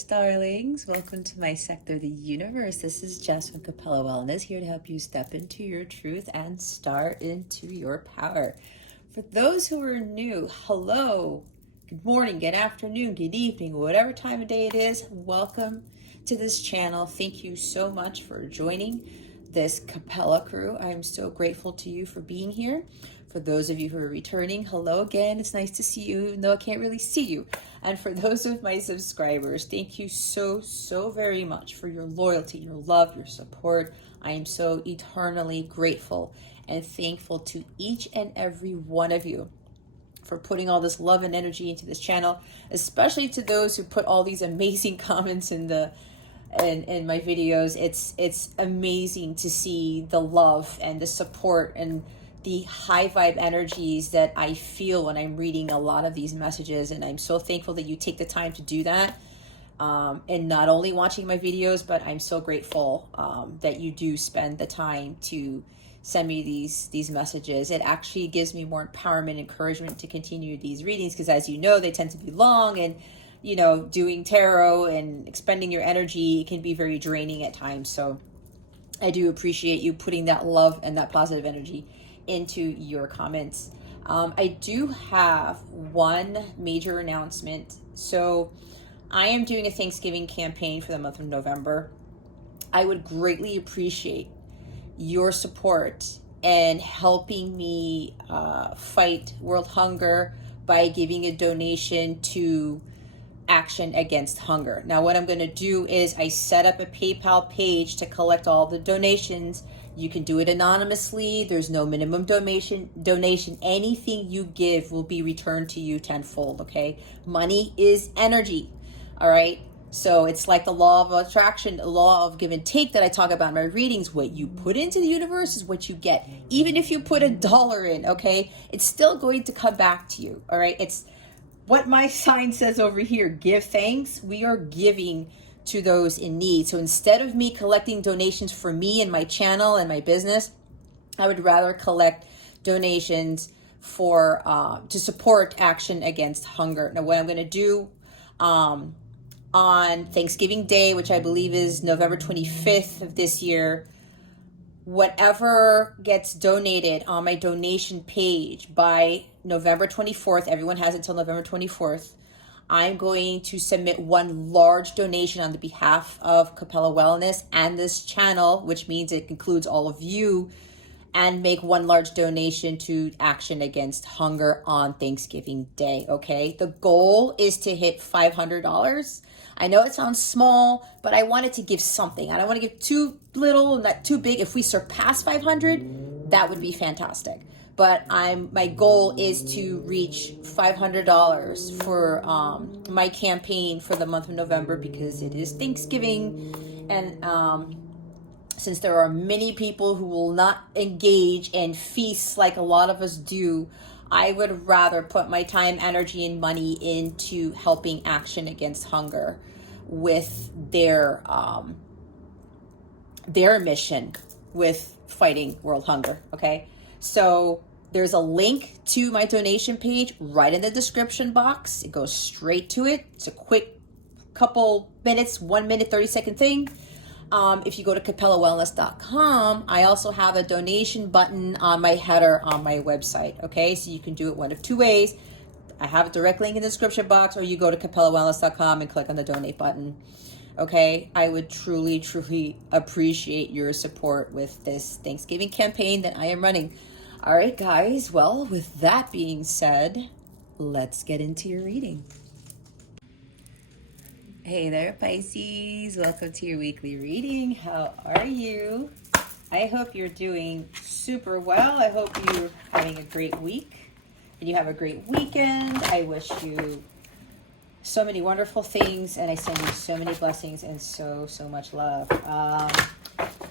universe, darlings. Welcome to my sector, the universe. This is Jess from Capella Wellness, here to help you step into your truth and start into your power. For those who are new, hello, good morning, good afternoon, good evening, whatever time of day it is, welcome to this channel. Thank you so much for joining this Capella crew. I'm so grateful to you for being here. For those of you who are returning, hello again. It's nice to see you, even though I can't really see you. And for those of my subscribers, thank you so very much for your loyalty, your love, your support. I am so eternally grateful and thankful to each and every one of you for putting all this love and energy into this channel, especially to those who put all these amazing comments in my videos. It's amazing to see the love and the support and the high vibe energies that I feel when I'm reading a lot of these messages. And I'm so thankful that you take the time to do that. And not only watching my videos, but I'm so grateful that you do spend the time to send me these messages. It actually gives me more empowerment, encouragement to continue these readings, because as you know, they tend to be long, and you know, doing tarot and expending your energy can be very draining at times. So I do appreciate you putting that love and that positive energy into your comments. I do have one major announcement. So I am doing a Thanksgiving campaign for the month of November. I would greatly appreciate your support and helping me fight world hunger by giving a donation to Action Against Hunger. Now, what I'm going to do is I set up a PayPal page to collect all the donations. You can do it anonymously. There's no minimum donation. Anything you give will be returned to you tenfold, okay? Money is energy, all right? So it's like the law of attraction, the law of give and take that I talk about in my readings. What you put into the universe is what you get. Even if you put $1 in, okay? It's still going to come back to you, all right? It's what my sign says over here, give thanks. We are giving to those in need. So instead of me collecting donations for me and my channel and my business, I would rather collect donations for to support Action Against Hunger. Now, what I'm going to do on Thanksgiving Day, which I believe is November 25th of this year, whatever gets donated on my donation page by November 24th, everyone has until November 24th, I'm going to submit one large donation on the behalf of Capella Wellness and this channel, which means it includes all of you, and make one large donation to Action Against Hunger on Thanksgiving Day, okay? The goal is to hit $500. I know it sounds small, but I wanted to give something. I don't want to give too little, not too big. If we surpass 500, that would be fantastic. But my goal is to reach $500 for my campaign for the month of November, because it is Thanksgiving, and since there are many people who will not engage and feast like a lot of us do, I would rather put my time, energy, and money into helping Action Against Hunger with their mission with fighting world hunger, okay? So there's a link to my donation page right in the description box. It goes straight to it. It's a quick couple minutes, 1 minute, 30-second thing. If you go to capellawellness.com, I also have a donation button on my header on my website, okay? So you can do it one of two ways. I have a direct link in the description box, or you go to capellawellness.com and click on the donate button, okay? I would truly appreciate your support with this Thanksgiving campaign that I am running. All right, guys. Well, with that being said, let's get into your reading. Hey there, Pisces. Welcome to your weekly reading. How are you? I hope you're doing super well. I hope you're having a great week and you have a great weekend. I wish you so many wonderful things, and I send you so many blessings and so much love.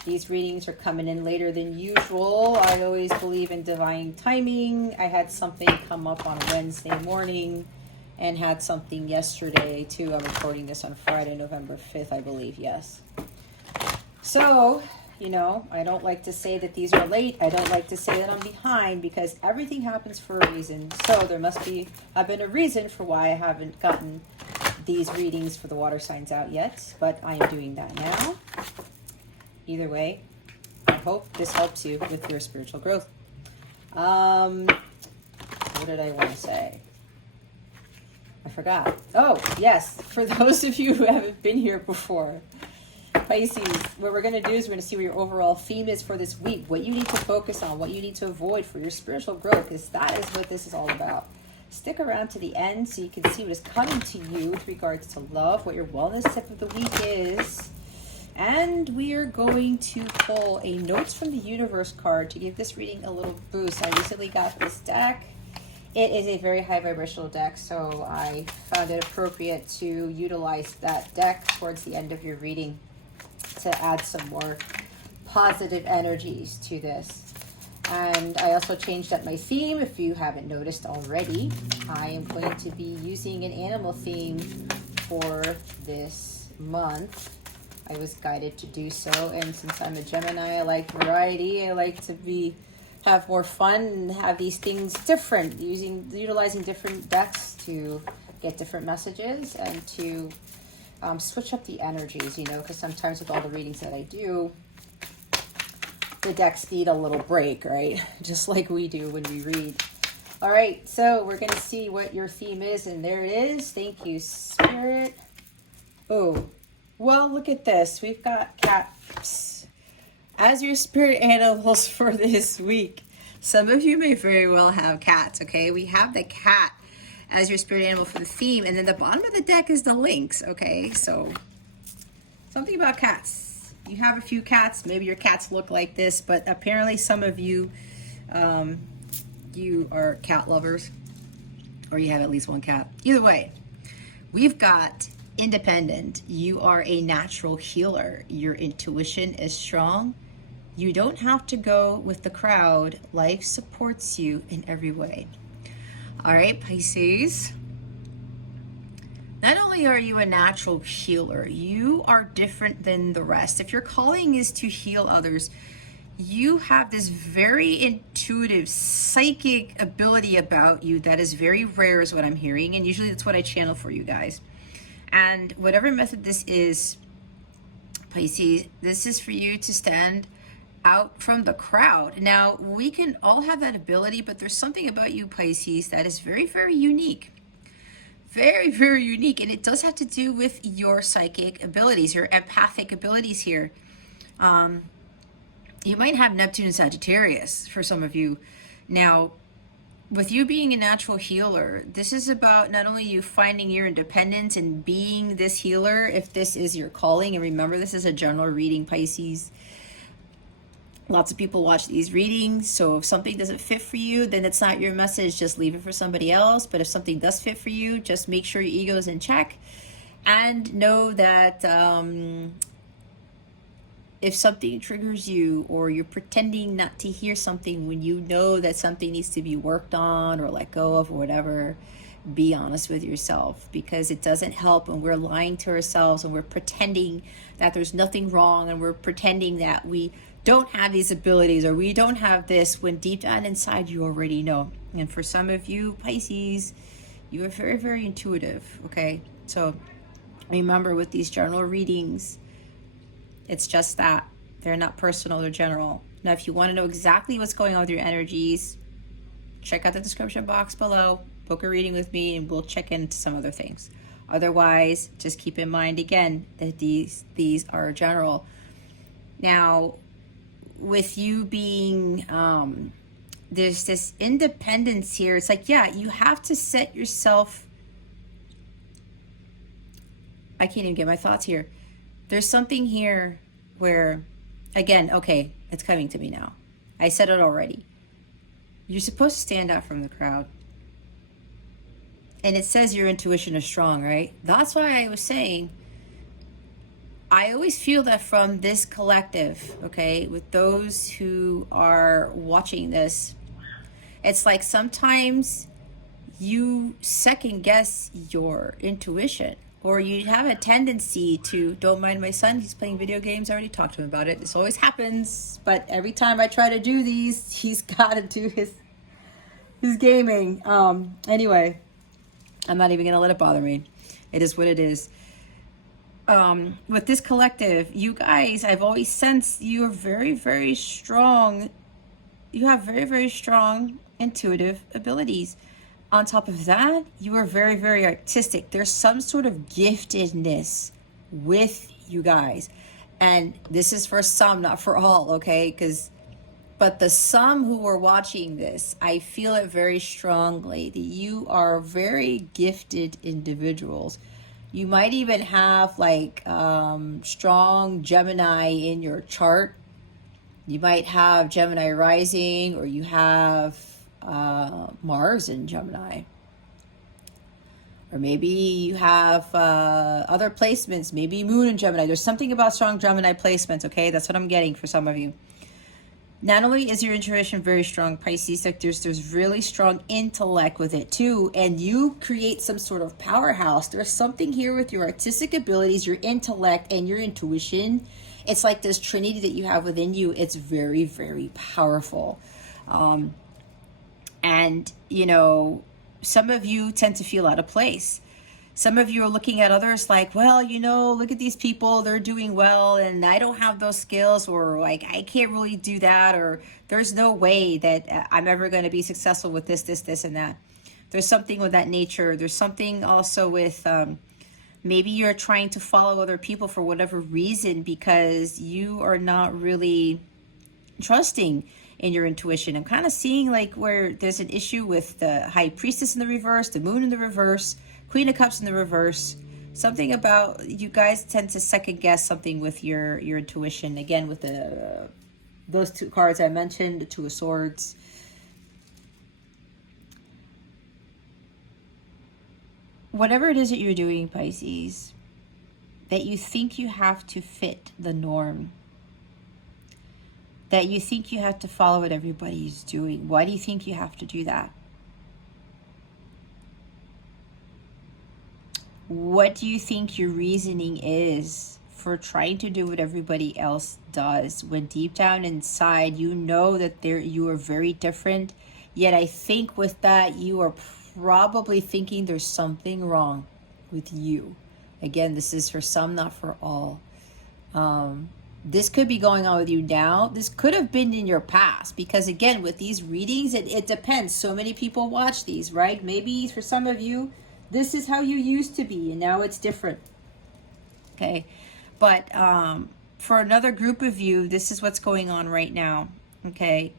These readings are coming in later than usual. I always believe in divine timing. I had something come up on Wednesday morning and had something yesterday too. I'm recording this on Friday, November 5th, I believe. Yes. So, you know, I don't like to say that these are late. I don't like to say that I'm behind, because everything happens for a reason. So there must have been a reason for why I haven't gotten these readings for the water signs out yet, but I am doing that now. Either way, I hope this helps you with your spiritual growth. What did I want to say? I forgot. Oh, yes. For those of you who haven't been here before, Pisces, what we're going to do is we're going to see what your overall theme is for this week, what you need to focus on, what you need to avoid for your spiritual growth, because that is what this is all about. Stick around to the end so you can see what is coming to you with regards to love, what your wellness tip of the week is. And we are going to pull a Notes from the Universe card to give this reading a little boost. I recently got this deck. It is a very high vibrational deck, so I found it appropriate to utilize that deck towards the end of your reading to add some more positive energies to this. And I also changed up my theme. If you haven't noticed already, I am going to be using an animal theme for this month. I was guided to do so, and since I'm a Gemini, I like variety. I like to have more fun and have these things different, utilizing different decks to get different messages and to switch up the energies, because sometimes with all the readings that I do, the decks need a little break, right? Just like we do when we read. All right, so we're going to see what your theme is, and there it is. Thank you, Spirit. Oh, well, look at this. We've got cats as your spirit animals for this week. Some of you may very well have cats, okay? We have the cat as your spirit animal for the theme, and then the bottom of the deck is the lynx, okay? So something about cats. You have a few cats. Maybe your cats look like this, but apparently some of you, you are cat lovers, or you have at least one cat. Either way, we've got independent. You are a natural healer. Your intuition is strong. You don't have to go with the crowd. Life supports you in every way. All right, Pisces. Not only are you a natural healer, you are different than the rest. If your calling is to heal others, you have this very intuitive, psychic ability about you that is very rare, is what I'm hearing. And usually that's what I channel for you guys. And whatever method this is, Pisces, this is for you to stand out from the crowd. Now, we can all have that ability, but there's something about you, Pisces, that is very, very unique. Very, very unique. And it does have to do with your psychic abilities, your empathic abilities here. You might have Neptune and Sagittarius for some of you. Now, with you being a natural healer, this is about not only you finding your independence and being this healer, if this is your calling. And remember, this is a general reading, Pisces. Lots of people watch these readings, so if something doesn't fit for you, then it's not your message. Just leave it for somebody else. But if something does fit for you, just make sure your ego is in check. And know that if something triggers you, or you're pretending not to hear something when you know that something needs to be worked on or let go of or whatever, be honest with yourself, because it doesn't help when we're lying to ourselves and we're pretending that there's nothing wrong, and we're pretending that we don't have these abilities or we don't have this, when deep down inside you already know. And for some of you, Pisces, you are very, very intuitive, okay? So remember, with these general readings, it's just that. They're not personal, they're general. Now, if you want to know exactly what's going on with your energies, check out the description box below, book a reading with me, and we'll check into some other things. Otherwise, just keep in mind, again, that these are general. Now, with you being, there's this independence here. It's like, yeah, you have to set yourself, I can't even get my thoughts here. There's something here where, again, okay, it's coming to me now. I said it already. You're supposed to stand out from the crowd. And it says your intuition is strong, right? That's why I was saying, I always feel that from this collective, okay, with those who are watching this, it's like sometimes you second guess your intuition, or you have a tendency to, don't mind my son, he's playing video games, I already talked to him about it. This always happens, but every time I try to do these, he's got to do his gaming. Anyway, I'm not even going to let it bother me. It is what it is. With this collective, you guys, I've always sensed you are very, very strong. You have very, very strong intuitive abilities. On top of that, you are very, very artistic. There's some sort of giftedness with you guys. And this is for some, not for all, okay? But the some who are watching this, I feel it very strongly that you are very gifted individuals. You might even have like strong Gemini in your chart. You might have Gemini rising, or you have Mars in Gemini. Or maybe you have other placements, maybe Moon in Gemini. There's something about strong Gemini placements, okay? That's what I'm getting for some of you. Not only is your intuition very strong, Pisces, like there's really strong intellect with it too, and you create some sort of powerhouse. There's something here with your artistic abilities, your intellect, and your intuition. It's like this trinity that you have within you. It's very, very powerful. And, you know, some of you tend to feel out of place. Some of you are looking at others like, well, you know, look at these people, they're doing well, and I don't have those skills, or like, I can't really do that, or there's no way that I'm ever going to be successful with this, and that. There's something with that nature. There's something also with maybe you're trying to follow other people for whatever reason because you are not really trusting in your intuition. I'm kind of seeing like where there's an issue with the High Priestess in the reverse, the Moon in the reverse, Queen of Cups in the reverse. Something about you guys tend to second guess something with your intuition. Again, with those two cards I mentioned, the Two of Swords. Whatever it is that you're doing, Pisces, that you think you have to fit the norm, that you think you have to follow what everybody's doing. Why do you think you have to do that? What do you think your reasoning is for trying to do what everybody else does, when deep down inside you know that you are very different? Yet I think with that you are probably thinking there's something wrong with you. Again, this is for some, not for all. This could be going on with you now. This could have been in your past, because again, with these readings, it depends. So many people watch these, right? Maybe for some of you, this is how you used to be, and now it's different. Okay. But for another group of you, this is what's going on right now. Okay.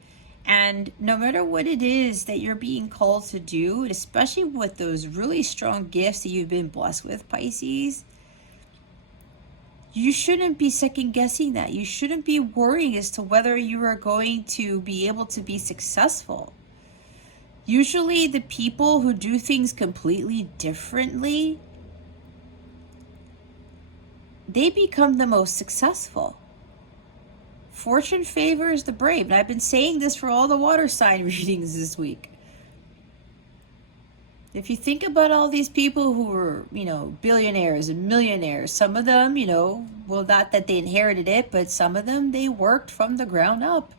And no matter what it is that you're being called to do, especially with those really strong gifts that you've been blessed with, Pisces, you shouldn't be second guessing that. You shouldn't be worrying as to whether you are going to be able to be successful. Usually the people who do things completely differently, they become the most successful. Fortune favors the brave. And I've been saying this for all the water sign readings this week. If you think about all these people who were, you know, billionaires and millionaires, some of them, you know, well, not that they inherited it, but some of them, they worked from the ground up.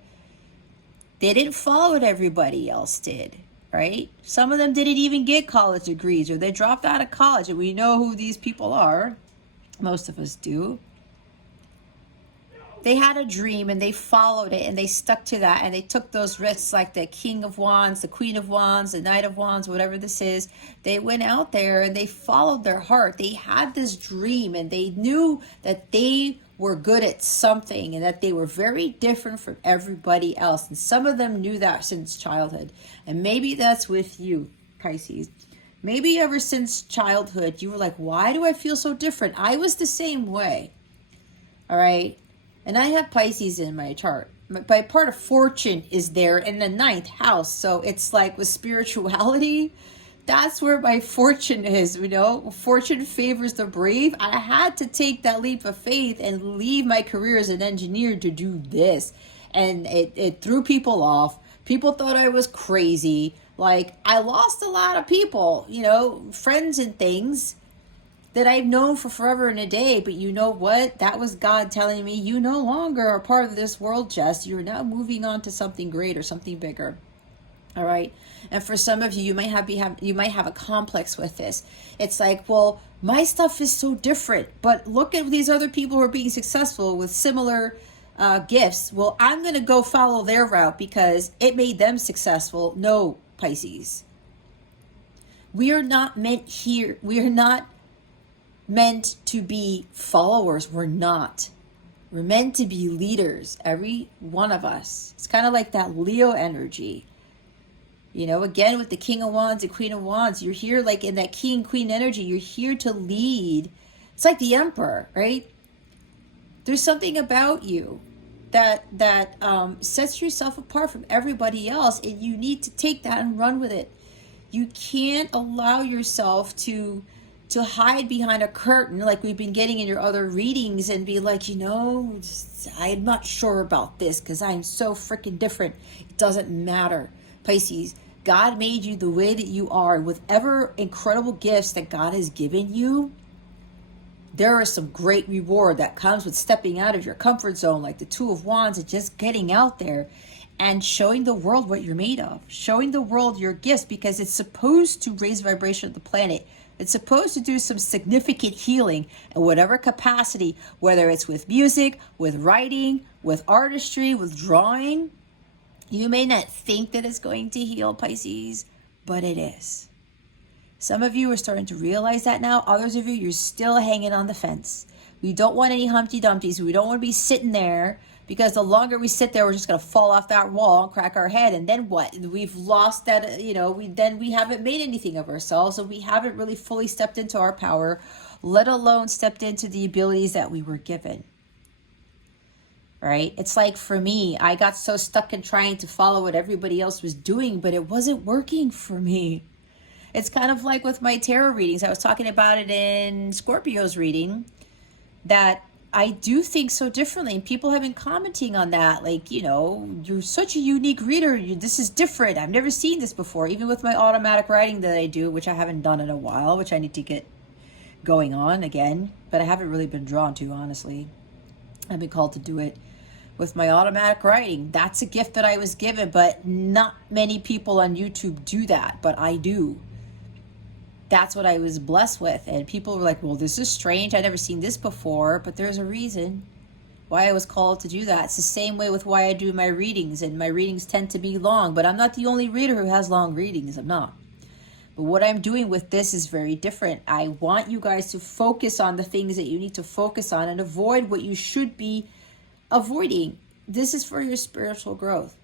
They didn't follow what everybody else did, right? Some of them didn't even get college degrees, or they dropped out of college, and we know who these people are. Most of us do. They had a dream and they followed it and they stuck to that, and they took those risks, like the King of Wands, the Queen of Wands, the Knight of Wands, whatever this is. They went out there and they followed their heart. They had this dream and they knew that they were good at something and that they were very different from everybody else. And some of them knew that since childhood. And maybe that's with you, Pisces. Maybe ever since childhood, you were like, why do I feel so different? I was the same way. All right. And I have Pisces in my chart. My part of fortune is there in the 9th house. So it's like with spirituality, that's where my fortune is, you know. Fortune favors the brave. I had to take that leap of faith and leave my career as an engineer to do this. And it threw people off. People thought I was crazy. Like, I lost a lot of people, you know, friends and things that I've known for forever and a day. But you know what? That was God telling me, you no longer are part of this world, Jess. You're now moving on to something greater, something bigger. All right. And for some of you, you might have a complex with this. It's like, well, my stuff is so different, but look at these other people who are being successful with similar gifts. Well, I'm going to go follow their route because it made them successful. No, Pisces. We are not meant here. We are not meant to be followers. We're not. We're meant to be leaders, every one of us. It's kind of like that Leo energy. You know, again, with the King of Wands and Queen of Wands, you're here like in that King, Queen energy. You're here to lead. It's like the Emperor, right? There's something about you that sets yourself apart from everybody else, and you need to take that and run with it. You can't allow yourself to hide behind a curtain like we've been getting in your other readings and be like, you know, I'm not sure about this because I'm so freaking different. It doesn't matter. Pisces, God made you the way that you are. With ever incredible gifts that God has given you, there is some great reward that comes with stepping out of your comfort zone, like the Two of Wands, and just getting out there and showing the world what you're made of, showing the world your gifts, because it's supposed to raise vibration of the planet. It's supposed to do some significant healing in whatever capacity, whether it's with music, with writing, with artistry, with drawing. You may not think that it's going to heal, Pisces, but it is. Some of you are starting to realize that now. Others of you, you're still hanging on the fence. We don't want any Humpty Dumptys. We don't want to be sitting there, because the longer we sit there, we're just going to fall off that wall and crack our head. And then what? We've lost that, you know, we haven't made anything of ourselves. So we haven't really fully stepped into our power, let alone stepped into the abilities that we were given. Right? It's like for me, I got so stuck in trying to follow what everybody else was doing, but it wasn't working for me. It's kind of like with my tarot readings. I was talking about it in Scorpio's reading, that I do think so differently. And people have been commenting on that. Like, you know, you're such a unique reader. This is different. I've never seen this before. Even with my automatic writing that I do, which I haven't done in a while, which I need to get going on again. But I haven't really been drawn to, honestly. I've been called to do it. With my automatic writing, that's a gift that I was given, but not many people on YouTube do that, but I do. That's what I was blessed with. And people were like, well, this is strange. I've never seen this before, but there's a reason why I was called to do that. It's the same way with why I do my readings, and my readings tend to be long, but I'm not the only reader who has long readings. I'm not. But what I'm doing with this is very different. I want you guys to focus on the things that you need to focus on and avoid what you should be avoiding. This is for your spiritual growth.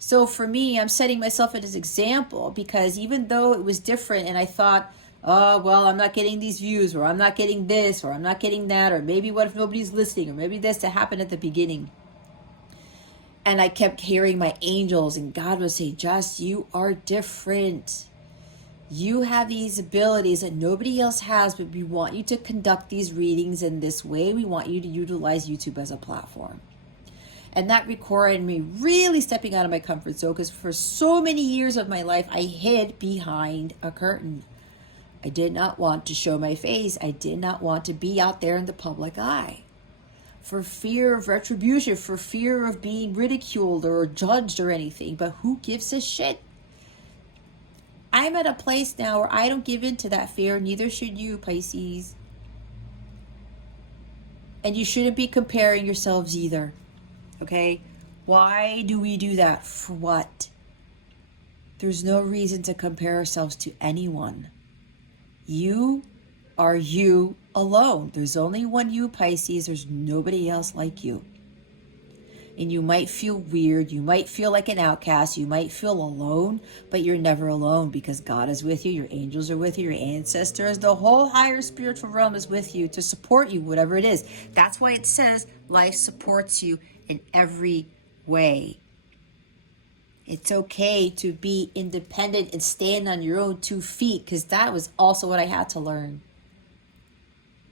So for me, I'm setting myself as an example, because even though it was different and I thought, oh, well, I'm not getting these views, or I'm not getting this, or I'm not getting that, or maybe what if nobody's listening, or maybe this, that happened at the beginning. And I kept hearing my angels, and God would say, Jess, you are different. You have these abilities that nobody else has, but we want you to conduct these readings in this way. We want you to utilize YouTube as a platform. And that required me really stepping out of my comfort zone, because for so many years of my life, I hid behind a curtain. I did not want to show my face. I did not want to be out there in the public eye. For fear of retribution, for fear of being ridiculed or judged or anything. But who gives a shit? I'm at a place now where I don't give in to that fear. Neither should you, Pisces. And you shouldn't be comparing yourselves either. Okay? Why do we do that? For what? There's no reason to compare ourselves to anyone. You are you alone. There's only one you, Pisces. There's nobody else like you. And you might feel weird. You might feel like an outcast. You might feel alone, but you're never alone, because God is with you. Your angels are with you. Your ancestors, the whole higher spiritual realm is with you to support you, whatever it is. That's why it says life supports you in every way. It's okay to be independent and stand on your own 2 feet, because that was also what I had to learn.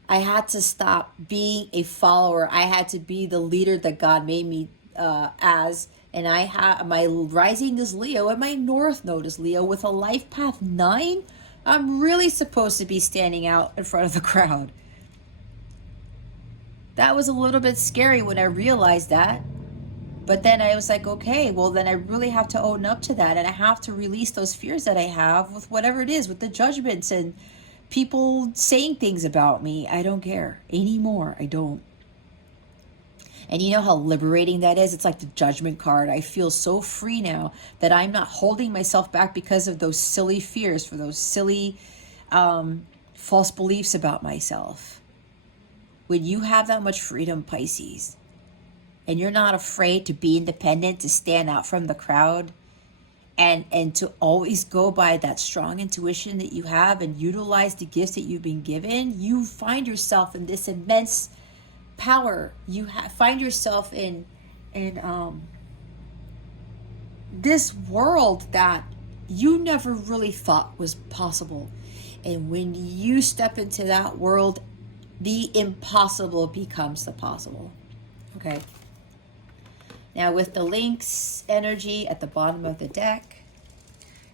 I had to stop being a follower. I had to be the leader that God made me as. And I have my rising is Leo and my north node is Leo with a life path 9. I'm really supposed to be standing out in front of the crowd. That was a little bit scary when I realized that. But then I was like, okay, well then I really have to own up to that, and I have to release those fears that I have with whatever it is, with the judgments and people saying things about me. I don't care anymore. I don't. And you know how liberating that is? It's like the judgment card. I feel so free now that I'm not holding myself back because of those silly fears, for those silly false beliefs about myself. When you have that much freedom, Pisces, and you're not afraid to be independent, to stand out from the crowd, and to always go by that strong intuition that you have and utilize the gifts that you've been given, you find yourself in this immense power. You find yourself in this world that you never really thought was possible. And when you step into that world, the impossible becomes the possible. Okay. Now with the Lynx energy at the bottom of the deck,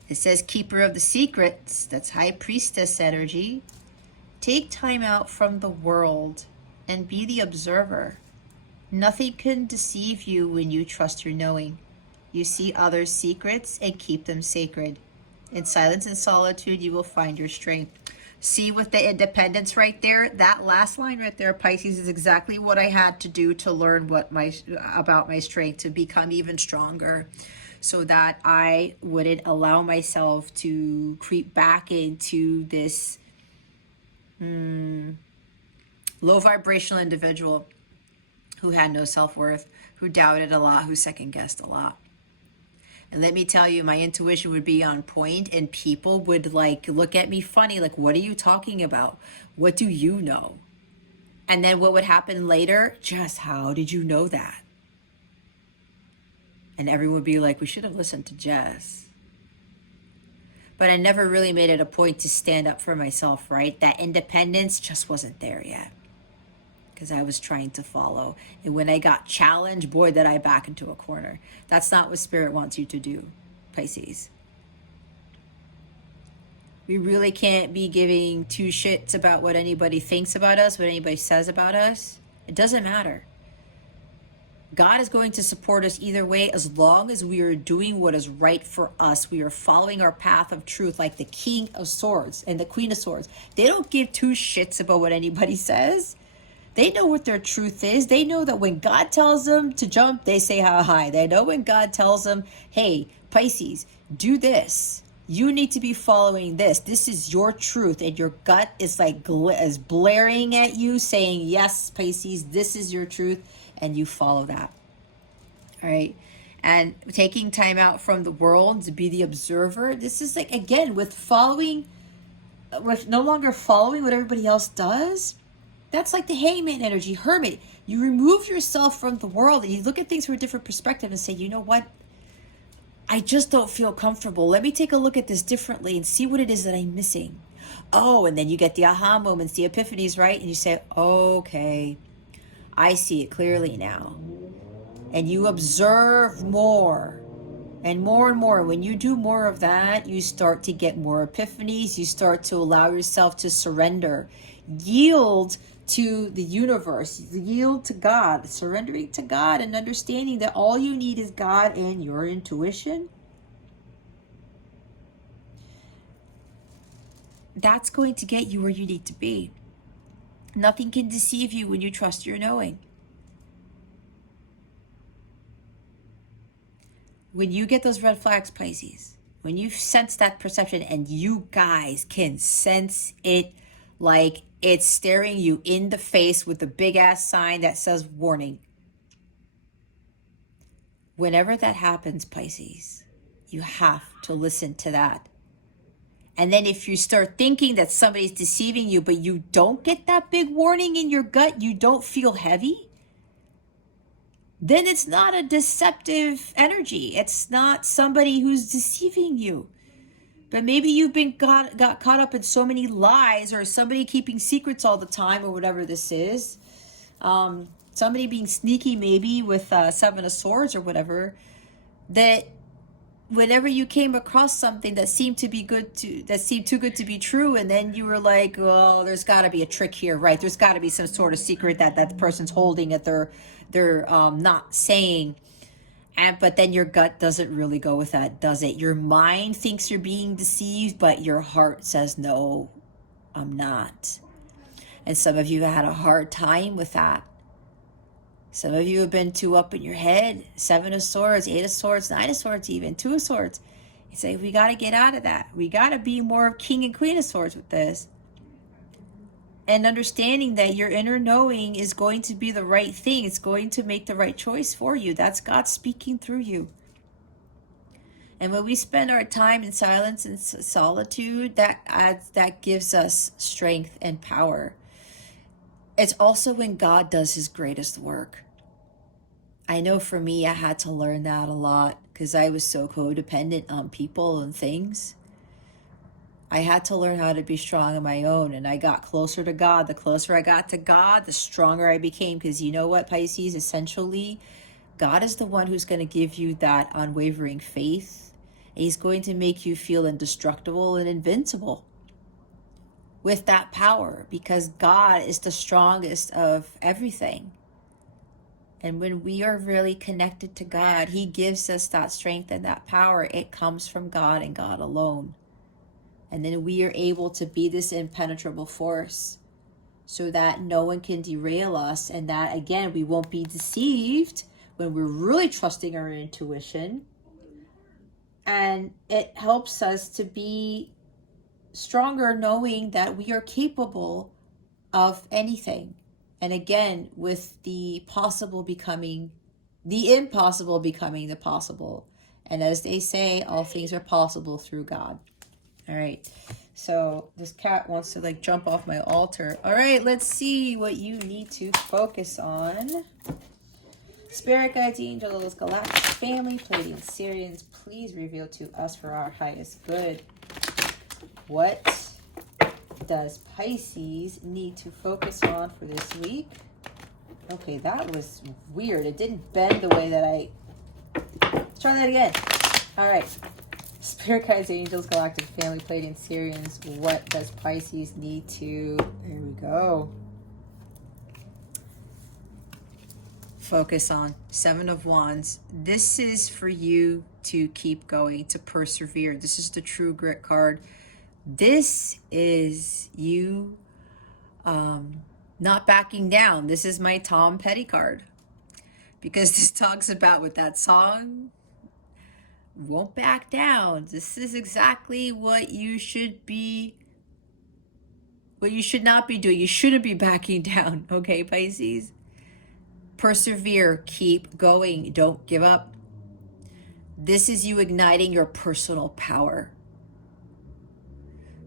it says Keeper of the Secrets. That's High Priestess energy. Take time out from the world and be the observer. Nothing can deceive you when you trust your knowing. You see others' secrets and keep them sacred. In silence and solitude, you will find your strength. See, with the independence right there, that last line right there, Pisces, is exactly what I had to do to learn about my strength, to become even stronger, so that I wouldn't allow myself to creep back into this low vibrational individual who had no self-worth, who doubted a lot, who second-guessed a lot. And let me tell you, my intuition would be on point, and people would like look at me funny, like, what are you talking about? What do you know? And then what would happen later? Just how did you know that? And everyone would be like, we should have listened to Jess. But I never really made it a point to stand up for myself, right? That independence just wasn't there yet, because I was trying to follow. And when I got challenged, boy, did I back into a corner. That's not what Spirit wants you to do, Pisces. We really can't be giving two shits about what anybody thinks about us, what anybody says about us. It doesn't matter. God is going to support us either way, as long as we are doing what is right for us. We are following our path of truth, like the King of Swords and the Queen of Swords. They don't give two shits about what anybody says. They know what their truth is. They know that when God tells them to jump, they say how high. They know when God tells them, hey, Pisces, do this. You need to be following this. This is your truth. And your gut is like is blaring at you saying, yes, Pisces, this is your truth. And you follow that. All right. And taking time out from the world to be the observer. This is like, again, with no longer following what everybody else does. That's like the hangman energy, hermit. You remove yourself from the world and you look at things from a different perspective and say, you know what? I just don't feel comfortable. Let me take a look at this differently and see what it is that I'm missing. Oh, and then you get the aha moments, the epiphanies, right? And you say, okay, I see it clearly now. And you observe more and more and more. When you do more of that, you start to get more epiphanies. You start to allow yourself to surrender, yield to the universe, yield to God, surrendering to God and understanding that all you need is God and your intuition. That's going to get you where you need to be. Nothing can deceive you when you trust your knowing. When you get those red flags, Pisces, when you sense that perception, and you guys can sense it like it's staring you in the face with a big ass sign that says warning. Whenever that happens, Pisces, you have to listen to that. And then if you start thinking that somebody's deceiving you, but you don't get that big warning in your gut, you don't feel heavy, then it's not a deceptive energy. It's not somebody who's deceiving you. But maybe you've got caught up in so many lies, or somebody keeping secrets all the time, or whatever this is. Somebody being sneaky maybe with Seven of Swords or whatever, that whenever you came across something that seemed too good to be true, and then you were like, well, there's got to be a trick here, right? There's got to be some sort of secret that the person's holding that they're not saying. But then your gut doesn't really go with that, does it? Your mind thinks you're being deceived, but your heart says, no, I'm not. And some of you had a hard time with that. Some of you have been too up in your head. 7 of Swords, 8 of Swords, 9 of Swords even, 2 of Swords. You say, we got to get out of that. We got to be more King and Queen of Swords with this. And understanding that your inner knowing is going to be the right thing. It's going to make the right choice for you. That's God speaking through you. And when we spend our time in silence and solitude, that gives us strength and power. It's also when God does his greatest work. I know for me, I had to learn that a lot because I was so codependent on people and things. I had to learn how to be strong on my own, and I got closer to God. The closer I got to God, the stronger I became, because you know what, Pisces? Essentially, God is the one who's going to give you that unwavering faith. And he's going to make you feel indestructible and invincible with that power, because God is the strongest of everything. And when we are really connected to God, he gives us that strength and that power. It comes from God and God alone. And then we are able to be this impenetrable force so that no one can derail us. And that, again, we won't be deceived when we're really trusting our intuition. And it helps us to be stronger knowing that we are capable of anything. And again, with the impossible becoming the possible. And as they say, all things are possible through God. All right, so this cat wants to like jump off my altar. All right, let's see what you need to focus on. Spirit guides, angels, galactic family, Pleiadian Sirians, please reveal to us for our highest good. What does Pisces need to focus on for this week? Okay, that was weird. It didn't bend the way that Let's try that again. All right. Spirit guides, angels, galactic family, Pleiadian Sirians. What does Pisces need to... There we go. Focus on. 7 of Wands. This is for you to keep going, to persevere. This is the true grit card. This is you not backing down. This is my Tom Petty card. Because this talks about with that song, won't back down. This is exactly what you should be, what you should not be doing. You shouldn't be backing down, okay, Pisces? Persevere, keep going, don't give up. This is you igniting your personal power.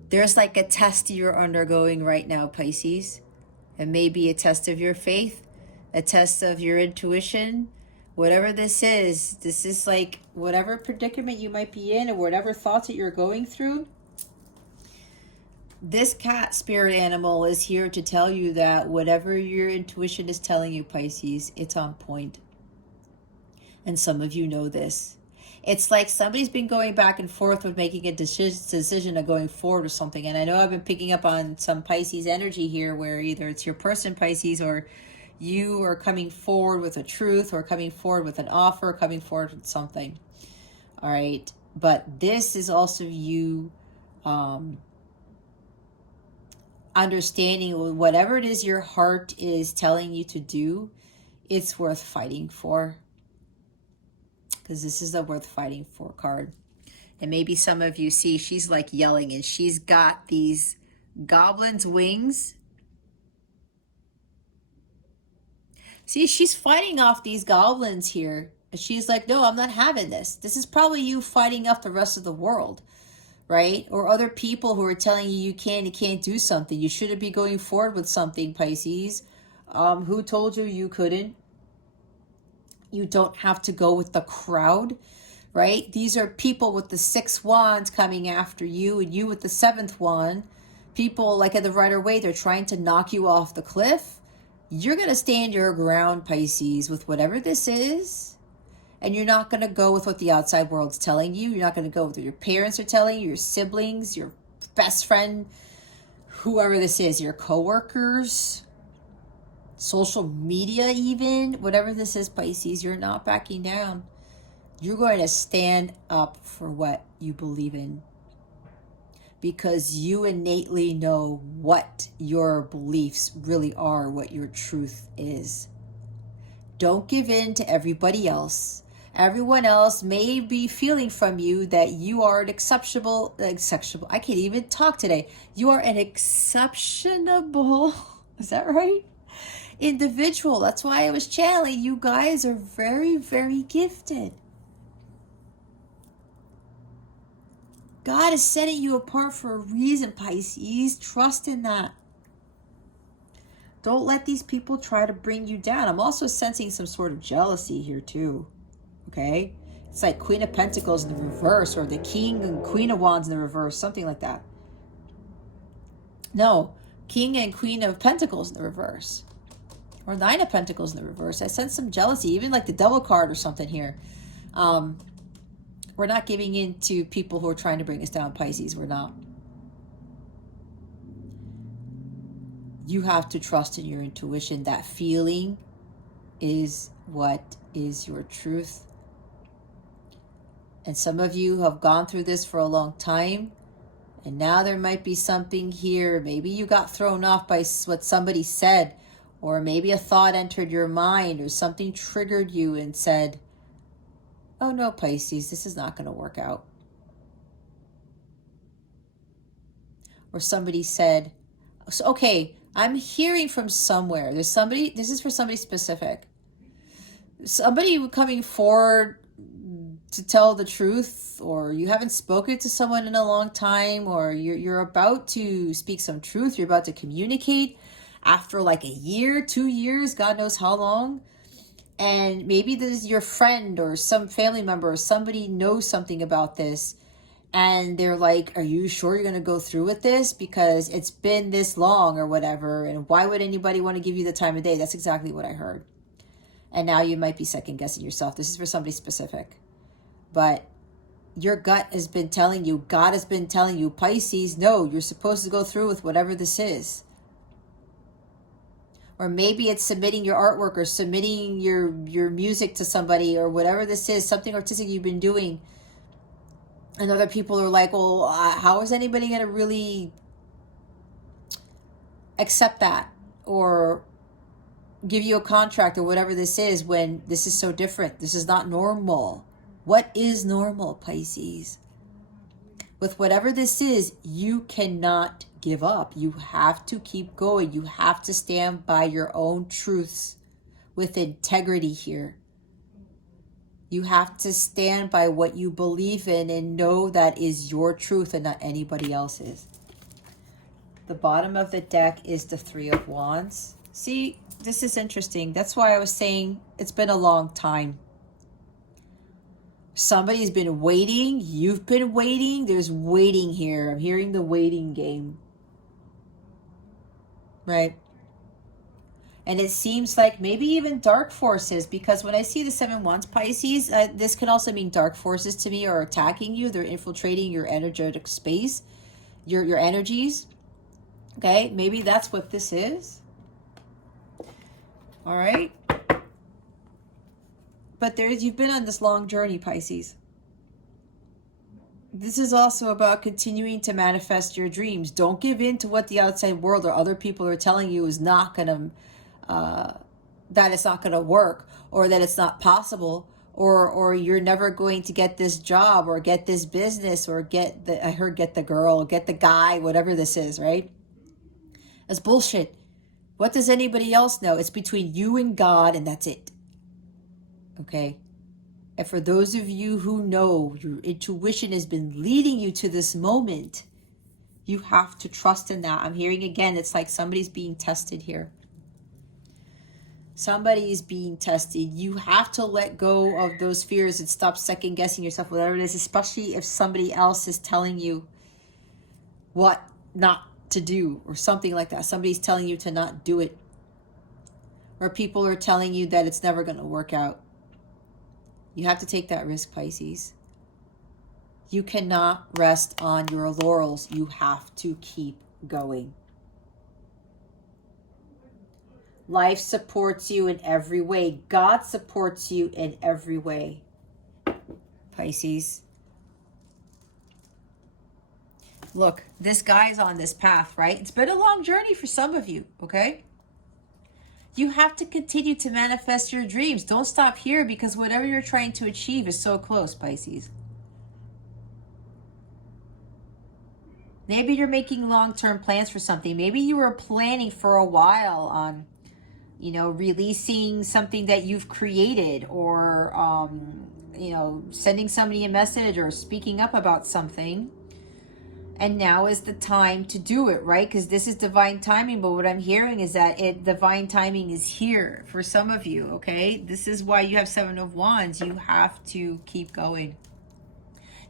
There's like a test you're undergoing right now, Pisces. It may be a test of your faith, a test of your intuition. Whatever this is like whatever predicament you might be in or whatever thoughts that you're going through. This cat spirit animal is here to tell you that whatever your intuition is telling you, Pisces, it's on point. And some of you know this. It's like somebody's been going back and forth with making a decision of going forward with something. And I know I've been picking up on some Pisces energy here where either it's your person, Pisces, or you are coming forward with a truth or coming forward with an offer, or coming forward with something. All right. But this is also you understanding whatever it is your heart is telling you to do, it's worth fighting for. Because this is a worth fighting for card. And maybe some of you see she's like yelling and she's got these goblin's wings. See, she's fighting off these goblins here. And she's like, no, I'm not having this. This is probably you fighting off the rest of the world, right? Or other people who are telling you you can't do something. You shouldn't be going forward with something, Pisces. Who told you you couldn't? You don't have to go with the crowd, right? These are people with the 6 wands coming after you and you with the 7th wand. People like in the Rider Waite, they're trying to knock you off the cliff. You're going to stand your ground, Pisces, with whatever this is. And you're not going to go with what the outside world's telling you. You're not going to go with what your parents are telling you, your siblings, your best friend, whoever this is, your coworkers, social media even. Whatever this is, Pisces, you're not backing down. You're going to stand up for what you believe in, because you innately know what your beliefs really are, what your truth is. Don't give in to everybody else. Everyone else may be feeling from you that you are an exceptional, I can't even talk today. You are an exceptionable, is that right? Individual. That's why I was channeling. You guys are very, very gifted. God is setting you apart for a reason, Pisces. Trust in that. Don't let these people try to bring you down. I'm also sensing some sort of jealousy here too. Okay? It's like Queen of Pentacles in the reverse, or the King and Queen of Wands in the reverse, something like that. No, King and Queen of Pentacles in the reverse. Or Nine of Pentacles in the reverse. I sense some jealousy, even like the Devil card or something here. We're not giving in to people who are trying to bring us down, Pisces. We're not. You have to trust in your intuition. That feeling is what is your truth. And some of you have gone through this for a long time, and now there might be something here. Maybe you got thrown off by what somebody said, or maybe a thought entered your mind, or something triggered you and said, oh no, Pisces, this is not going to work out. Or somebody said, okay, I'm hearing from somewhere. There's somebody, this is for somebody specific. Somebody coming forward to tell the truth, or you haven't spoken to someone in a long time, or you're about to speak some truth, you're about to communicate after like a year, 2 years, God knows how long. And maybe this is your friend or some family member or somebody knows something about this, and they're like, are you sure you're going to go through with this? Because it's been this long or whatever, and why would anybody want to give you the time of day? That's exactly what I heard. And now you might be second guessing yourself. This is for somebody specific. But your gut has been telling you, God has been telling you, Pisces, no, you're supposed to go through with whatever this is. Or maybe it's submitting your artwork, or submitting your music to somebody, or whatever this is, something artistic you've been doing. And other people are like, well, how is anybody going to really accept that? Or give you a contract or whatever this is, when this is so different. This is not normal. What is normal, Pisces? With whatever this is, you cannot give up. You have to keep going. You have to stand by your own truths with integrity here. You have to stand by what you believe in and know that is your truth and not anybody else's. The bottom of the deck is the Three of Wands. See, this is interesting. That's why I was saying it's been a long time. Somebody's been waiting. You've been waiting. There's waiting here. I'm hearing the waiting game. Right? And it seems like maybe even dark forces, because when I see the 7 Wands, Pisces, this can also mean dark forces to me are attacking you. They're infiltrating your energetic space, your energies. Okay? Maybe that's what this is. All right? But you've been on this long journey, Pisces. This is also about continuing to manifest your dreams. Don't give in to what the outside world or other people are telling you is not going to, that it's not going to work, or that it's not possible, or you're never going to get this job, or get this business, or get the girl, get the guy, whatever this is, right? That's bullshit. What does anybody else know? It's between you and God, and that's it. Okay? And for those of you who know your intuition has been leading you to this moment, you have to trust in that. I'm hearing again, it's like somebody's being tested here. Somebody is being tested. You have to let go of those fears and stop second guessing yourself, whatever it is, especially if somebody else is telling you what not to do or something like that. Somebody's telling you to not do it. Or people are telling you that it's never going to work out. You have to take that risk, Pisces. You cannot rest on your laurels. You have to keep going. Life supports you in every way. God supports you in every way. Pisces. Look, this guy's on this path, right? It's been a long journey for some of you, okay? You have to continue to manifest your dreams. Don't stop here, because whatever you're trying to achieve is so close, Pisces. Maybe you're making long-term plans for something. Maybe you were planning for a while on, you know, releasing something that you've created, or, you know, sending somebody a message or speaking up about something. And now is the time to do it, right? Because this is divine timing. But what I'm hearing is that divine timing is here for some of you, okay? This is why you have Seven of Wands. You have to keep going.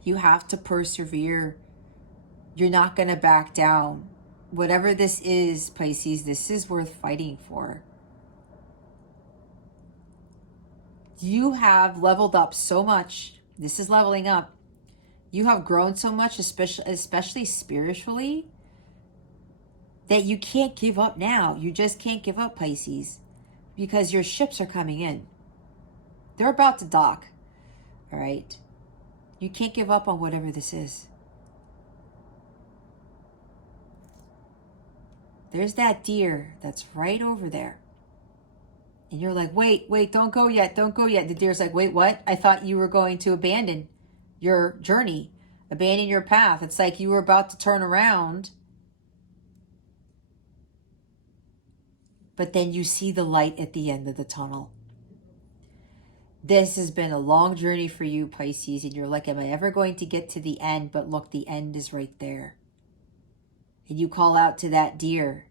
You have to persevere. You're not going to back down. Whatever this is, Pisces, this is worth fighting for. You have leveled up so much. This is leveling up. You have grown so much, especially spiritually, that you can't give up now. You just can't give up, Pisces, because your ships are coming in. They're about to dock, all right? You can't give up on whatever this is. There's that deer that's right over there. And you're like, wait, don't go yet, don't go yet. The deer's like, wait, what? I thought you were going to abandon your journey, abandon your path. It's like you were about to turn around, but then you see the light at the end of the tunnel. This has been a long journey for you, Pisces, and you're like, am I ever going to get to the end? But look, the end is right there. And you call out to that deer,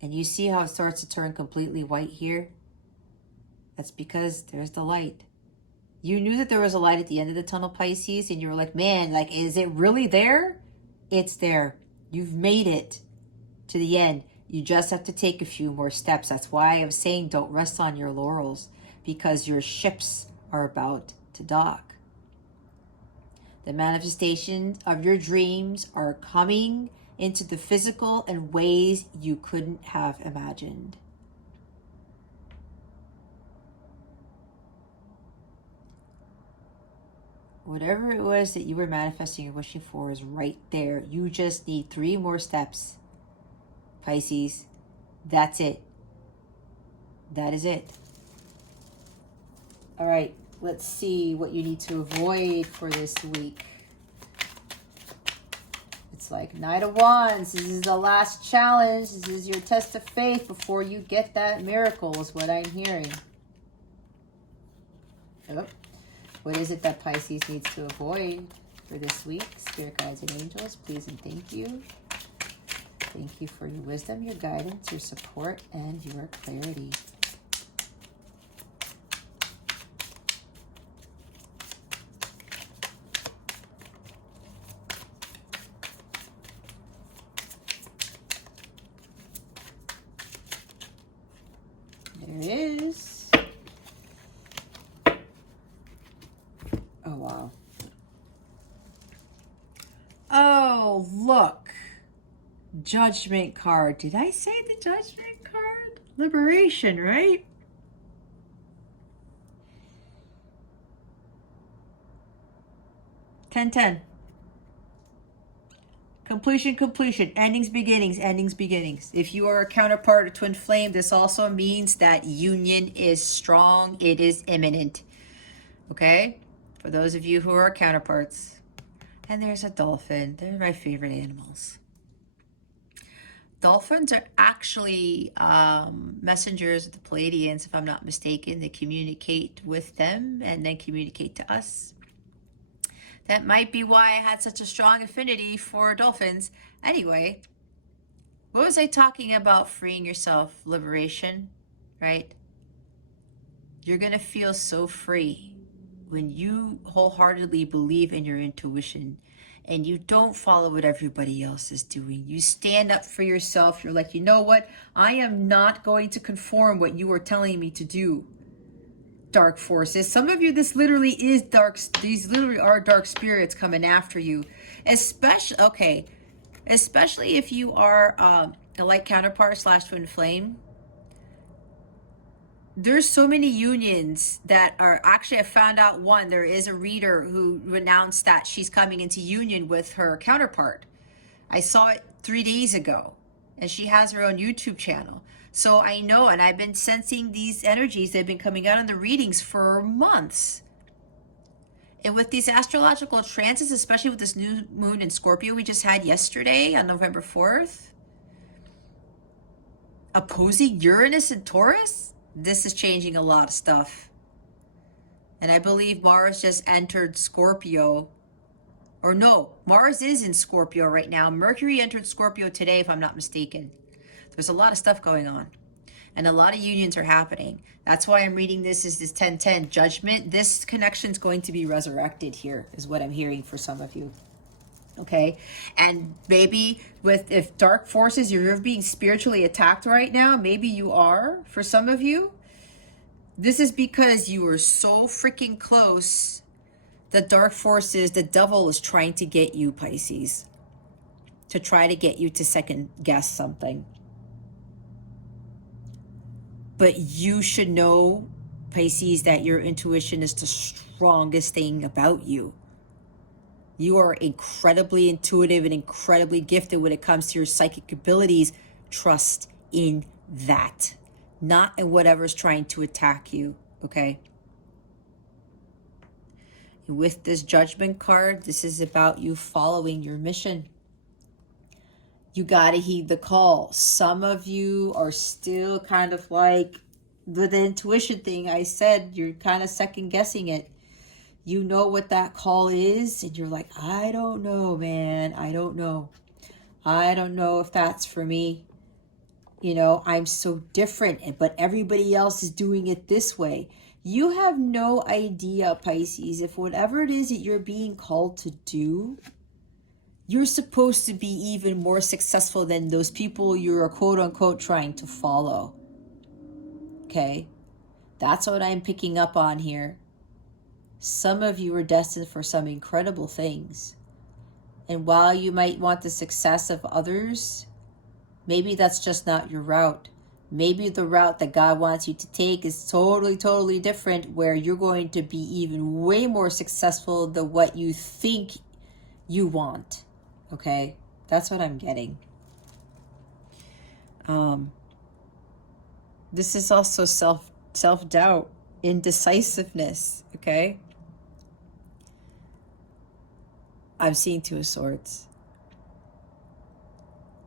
and you see how it starts to turn completely white here? That's because there's the light. You knew that there was a light at the end of the tunnel, Pisces, and you were like, man, like, is it really there? It's there. You've made it to the end. You just have to take a few more steps. That's why I'm saying don't rest on your laurels, because your ships are about to dock. The manifestation of your dreams are coming into the physical in ways you couldn't have imagined. Whatever it was that you were manifesting or wishing for is right there. You just need 3 more steps, Pisces. That's it. That is it. All right, let's see what you need to avoid for this week. It's like Knight of Wands. This is the last challenge. This is your test of faith before you get that miracle, is what I'm hearing. Oh. What is it that Pisces needs to avoid for this week? Spirit guides and angels, please and thank you. Thank you for your wisdom, your guidance, your support, and your clarity. There it is. Oh, wow. Oh, look. Judgment card. Did I say the Judgment card? Liberation, right? Ten. Completion. Endings, beginnings. If you are a counterpart or twin flame, this also means that union is strong. It is imminent. Okay? For those of you who are counterparts. And there's a dolphin. They're my favorite animals. Dolphins are actually messengers of the Pleiadians, if I'm not mistaken. They communicate with them and then communicate to us. That might be why I had such a strong affinity for dolphins. Anyway, what was I talking about? Freeing yourself, liberation, right? You're going to feel so free when you wholeheartedly believe in your intuition and you don't follow what everybody else is doing. You stand up for yourself. You're like, you know what? I am not going to conform what you are telling me to do. Dark forces. Some of you, this literally is dark. These literally are dark spirits coming after you. Especially if you are a light counterpart / twin flame. there's so many unions that are actually, I found out one, there is a reader who announced that she's coming into union with her counterpart. I saw it 3 days ago, and she has her own YouTube channel. So I know, and I've been sensing these energies that have been coming out in the readings for months. And with these astrological transits, especially with this new moon in Scorpio we just had yesterday on November 4th, opposing Uranus and Taurus, this is changing a lot of stuff. And I believe Mars just entered Scorpio. Or no, Mars is in Scorpio right now. Mercury entered Scorpio today, if I'm not mistaken. There's a lot of stuff going on. And a lot of unions are happening. That's why I'm reading this as this 1010 judgment. This connection is going to be resurrected here, is what I'm hearing for some of you. Okay, and maybe if dark forces, you're being spiritually attacked right now, maybe you are, for some of you. This is because you are so freaking close. The dark forces, the devil is trying to get you, Pisces, to try to get you to second guess something. But you should know, Pisces, that your intuition is the strongest thing about you. You are incredibly intuitive and incredibly gifted when it comes to your psychic abilities. Trust in that, not in whatever's trying to attack you, okay? With this judgment card, this is about you following your mission. You got to heed the call. Some of you are still kind of like the intuition thing I said, you're kind of second guessing it. You know what that call is, and you're like, I don't know, man. I don't know. I don't know if that's for me. You know, I'm so different, but everybody else is doing it this way. You have no idea, Pisces, if whatever it is that you're being called to do, you're supposed to be even more successful than those people you're quote unquote trying to follow. Okay? That's what I'm picking up on here. Some of you are destined for some incredible things. And while you might want the success of others, maybe that's just not your route. Maybe the route that God wants you to take is totally different, where you're going to be even way more successful than what you think you want. Okay? That's what I'm getting. This is also self-doubt, indecisiveness, okay? I'm seeing Two of Swords.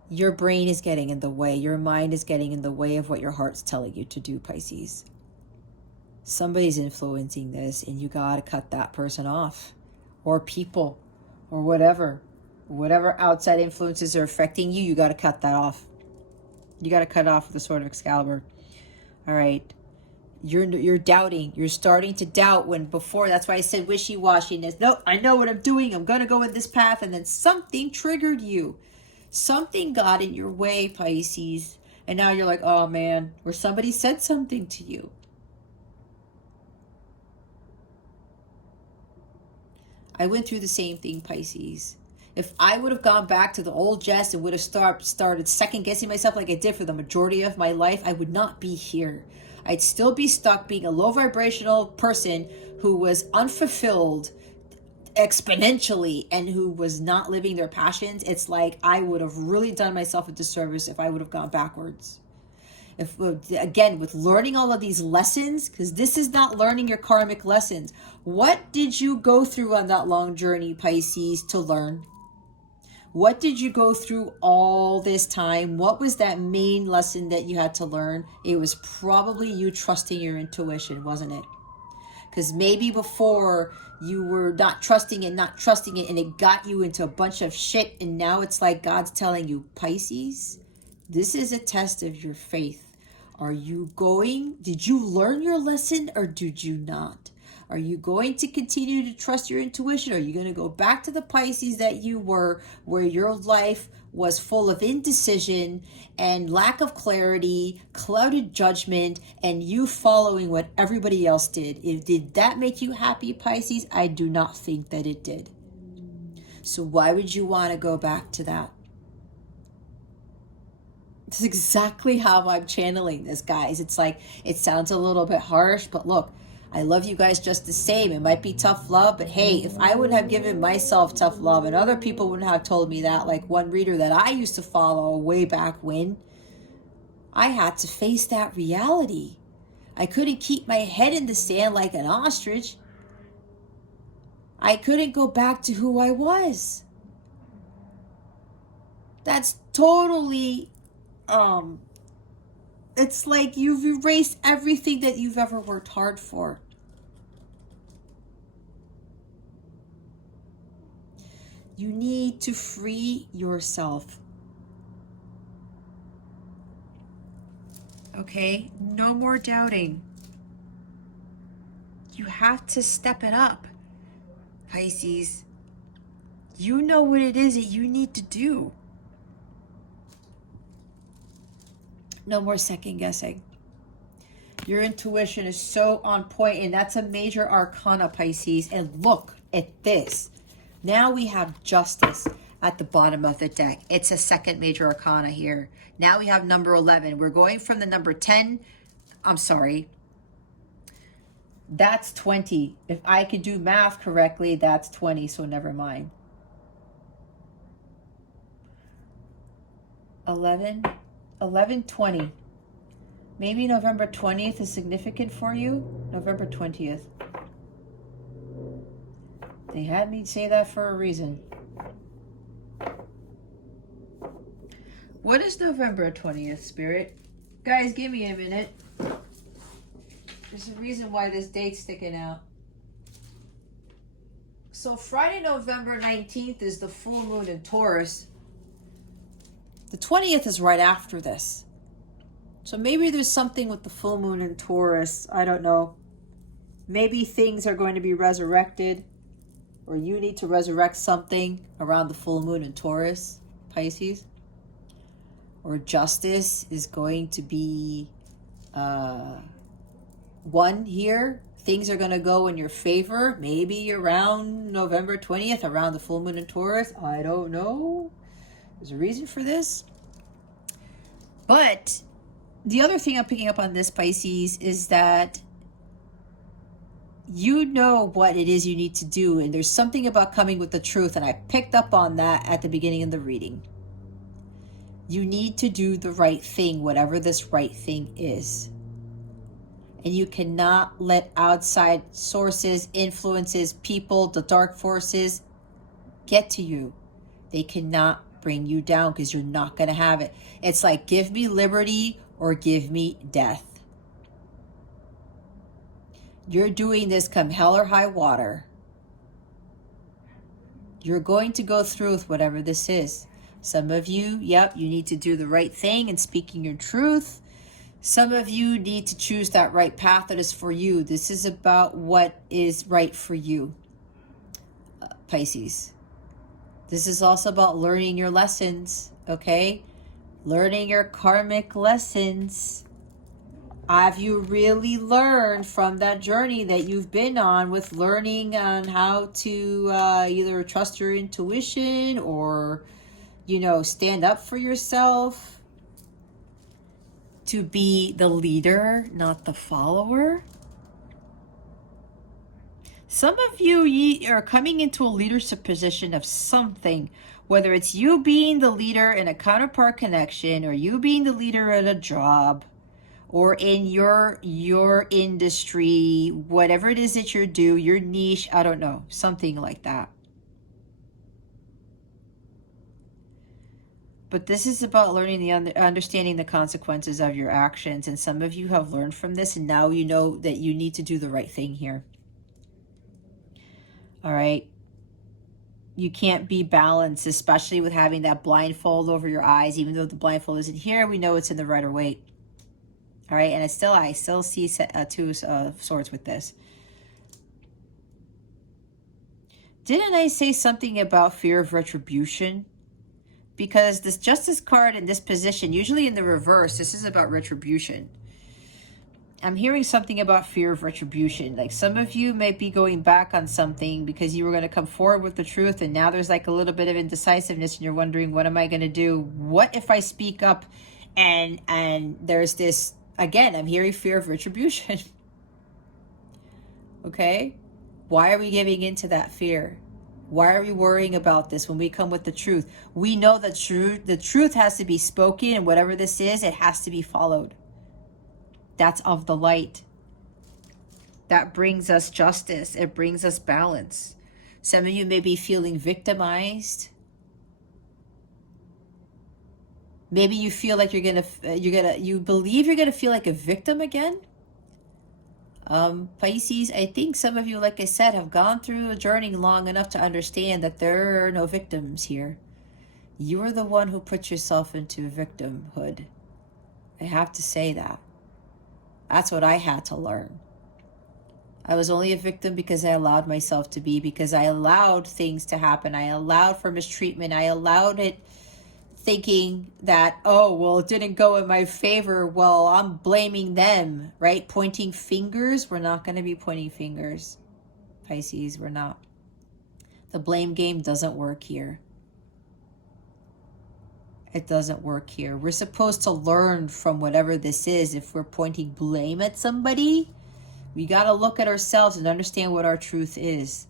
Your brain is getting in the way. Your mind is getting in the way of what your heart's telling you to do, Pisces. Somebody's influencing this, and you got to cut that person off. Or people, or whatever. Whatever outside influences are affecting you, you got to cut that off. You got to cut off with the Sword of Excalibur. All right. You're doubting. You're starting to doubt when before. That's why I said wishy-washiness. No, I know what I'm doing. I'm going to go in this path. And then something triggered you. Something got in your way, Pisces. And now you're like, oh man, or somebody said something to you. I went through the same thing, Pisces. If I would have gone back to the old Jess and would have started second guessing myself like I did for the majority of my life, I would not be here. I'd still be stuck being a low vibrational person who was unfulfilled exponentially and who was not living their passions. It's like I would have really done myself a disservice if I would have gone backwards. If again, with learning all of these lessons, because this is not learning your karmic lessons. What did you go through on that long journey, Pisces, to learn? What did you go through all this time? What was that main lesson that you had to learn? It was probably you trusting your intuition, wasn't it? Because maybe before you were not trusting it, and it got you into a bunch of shit. And now it's like God's telling you, Pisces, this is a test of your faith. Did you learn your lesson or did you not? Are you going to continue to trust your intuition? Are you going to go back to the Pisces that you were, where your life was full of indecision and lack of clarity, clouded judgment, and you following what everybody else did? Did that make you happy, Pisces? I do not think that it did. So why would you want to go back to that? This is exactly how I'm channeling this, guys. It's like, it sounds a little bit harsh, but look, I love you guys just the same. It might be tough love, but hey, if I would have given myself tough love and other people wouldn't have told me that, like one reader that I used to follow way back when, I had to face that reality. I couldn't keep my head in the sand like an ostrich. I couldn't go back to who I was. That's totally, it's like you've erased everything that you've ever worked hard for. You need to free yourself. Okay? No more doubting. You have to step it up, Pisces. You know what it is that you need to do. No more second guessing. Your intuition is so on point, and that's a major arcana, Pisces. And look at this. Now we have justice at the bottom of the deck. It's a second major arcana here. Now we have number 11. We're going from the number 10. I'm sorry. That's 20. If I could do math correctly, that's 20, so never mind. 11, 20. Maybe November 20th is significant for you. November 20th. They had me say that for a reason. What is November 20th, Spirit? Guys, give me a minute. There's a reason why this date's sticking out. So Friday, November 19th is the full moon in Taurus. The 20th is right after this. So maybe there's something with the full moon in Taurus. I don't know. Maybe things are going to be resurrected, or you need to resurrect something around the full moon in Taurus, Pisces. Or justice is going to be won here. Things are going to go in your favor. Maybe around November 20th, around the full moon in Taurus. I don't know. There's a reason for this. But the other thing I'm picking up on this, Pisces, is that you know what it is you need to do, and there's something about coming with the truth, and I picked up on that at the beginning of the reading. You need to do the right thing, whatever this right thing is. And you cannot let outside sources, influences, people, the dark forces get to you. They cannot bring you down because you're not going to have it. It's like, give me liberty or give me death. You're doing this come hell or high water. You're going to go through with whatever this is. Some of you, yep, you need to do the right thing and speaking your truth. Some of you need to choose that right path that is for you. This is about what is right for you, Pisces. This is also about learning your lessons, okay? Learning your karmic lessons. Have you really learned from that journey that you've been on with learning on how to either trust your intuition or, you know, stand up for yourself? To be the leader, not the follower? Some of you are coming into a leadership position of something, whether it's you being the leader in a counterpart connection or you being the leader at a job or in your industry, whatever it is that you do, your niche, I don't know, something like that. But this is about learning understanding the consequences of your actions. And some of you have learned from this, and now you know that you need to do the right thing here. All right. You can't be balanced, especially with having that blindfold over your eyes. Even though the blindfold isn't here, we know it's in the Rider-Waite. All right. And I still see two swords with this. Didn't I say something about fear of retribution? Because this Justice card in this position, usually in the reverse, this is about retribution. I'm hearing something about fear of retribution. Like some of you might be going back on something because you were going to come forward with the truth, and now there's like a little bit of indecisiveness and you're wondering, what am I going to do? What if I speak up And there's this, again, I'm hearing fear of retribution. Okay? Why are we giving into that fear? Why are we worrying about this when we come with the truth? We know that the truth has to be spoken, and whatever this is, it has to be followed. That's of the light. That brings us justice. It brings us balance. Some of you may be feeling victimized. Maybe you feel like you believe you're gonna feel like a victim again. Pisces, I think some of you, like I said, have gone through a journey long enough to understand that there are no victims here. You are the one who put yourself into victimhood. I have to say that. That's what I had to learn. I was only a victim because I allowed myself to be, because I allowed things to happen. I allowed for mistreatment. I allowed it, thinking that, oh, well, it didn't go in my favor. Well, I'm blaming them, right? Pointing fingers. We're not going to be pointing fingers, Pisces. We're not. The blame game doesn't work here. It doesn't work here. We're supposed to learn from whatever this is. If we're pointing blame at somebody, we got to look at ourselves and understand what our truth is.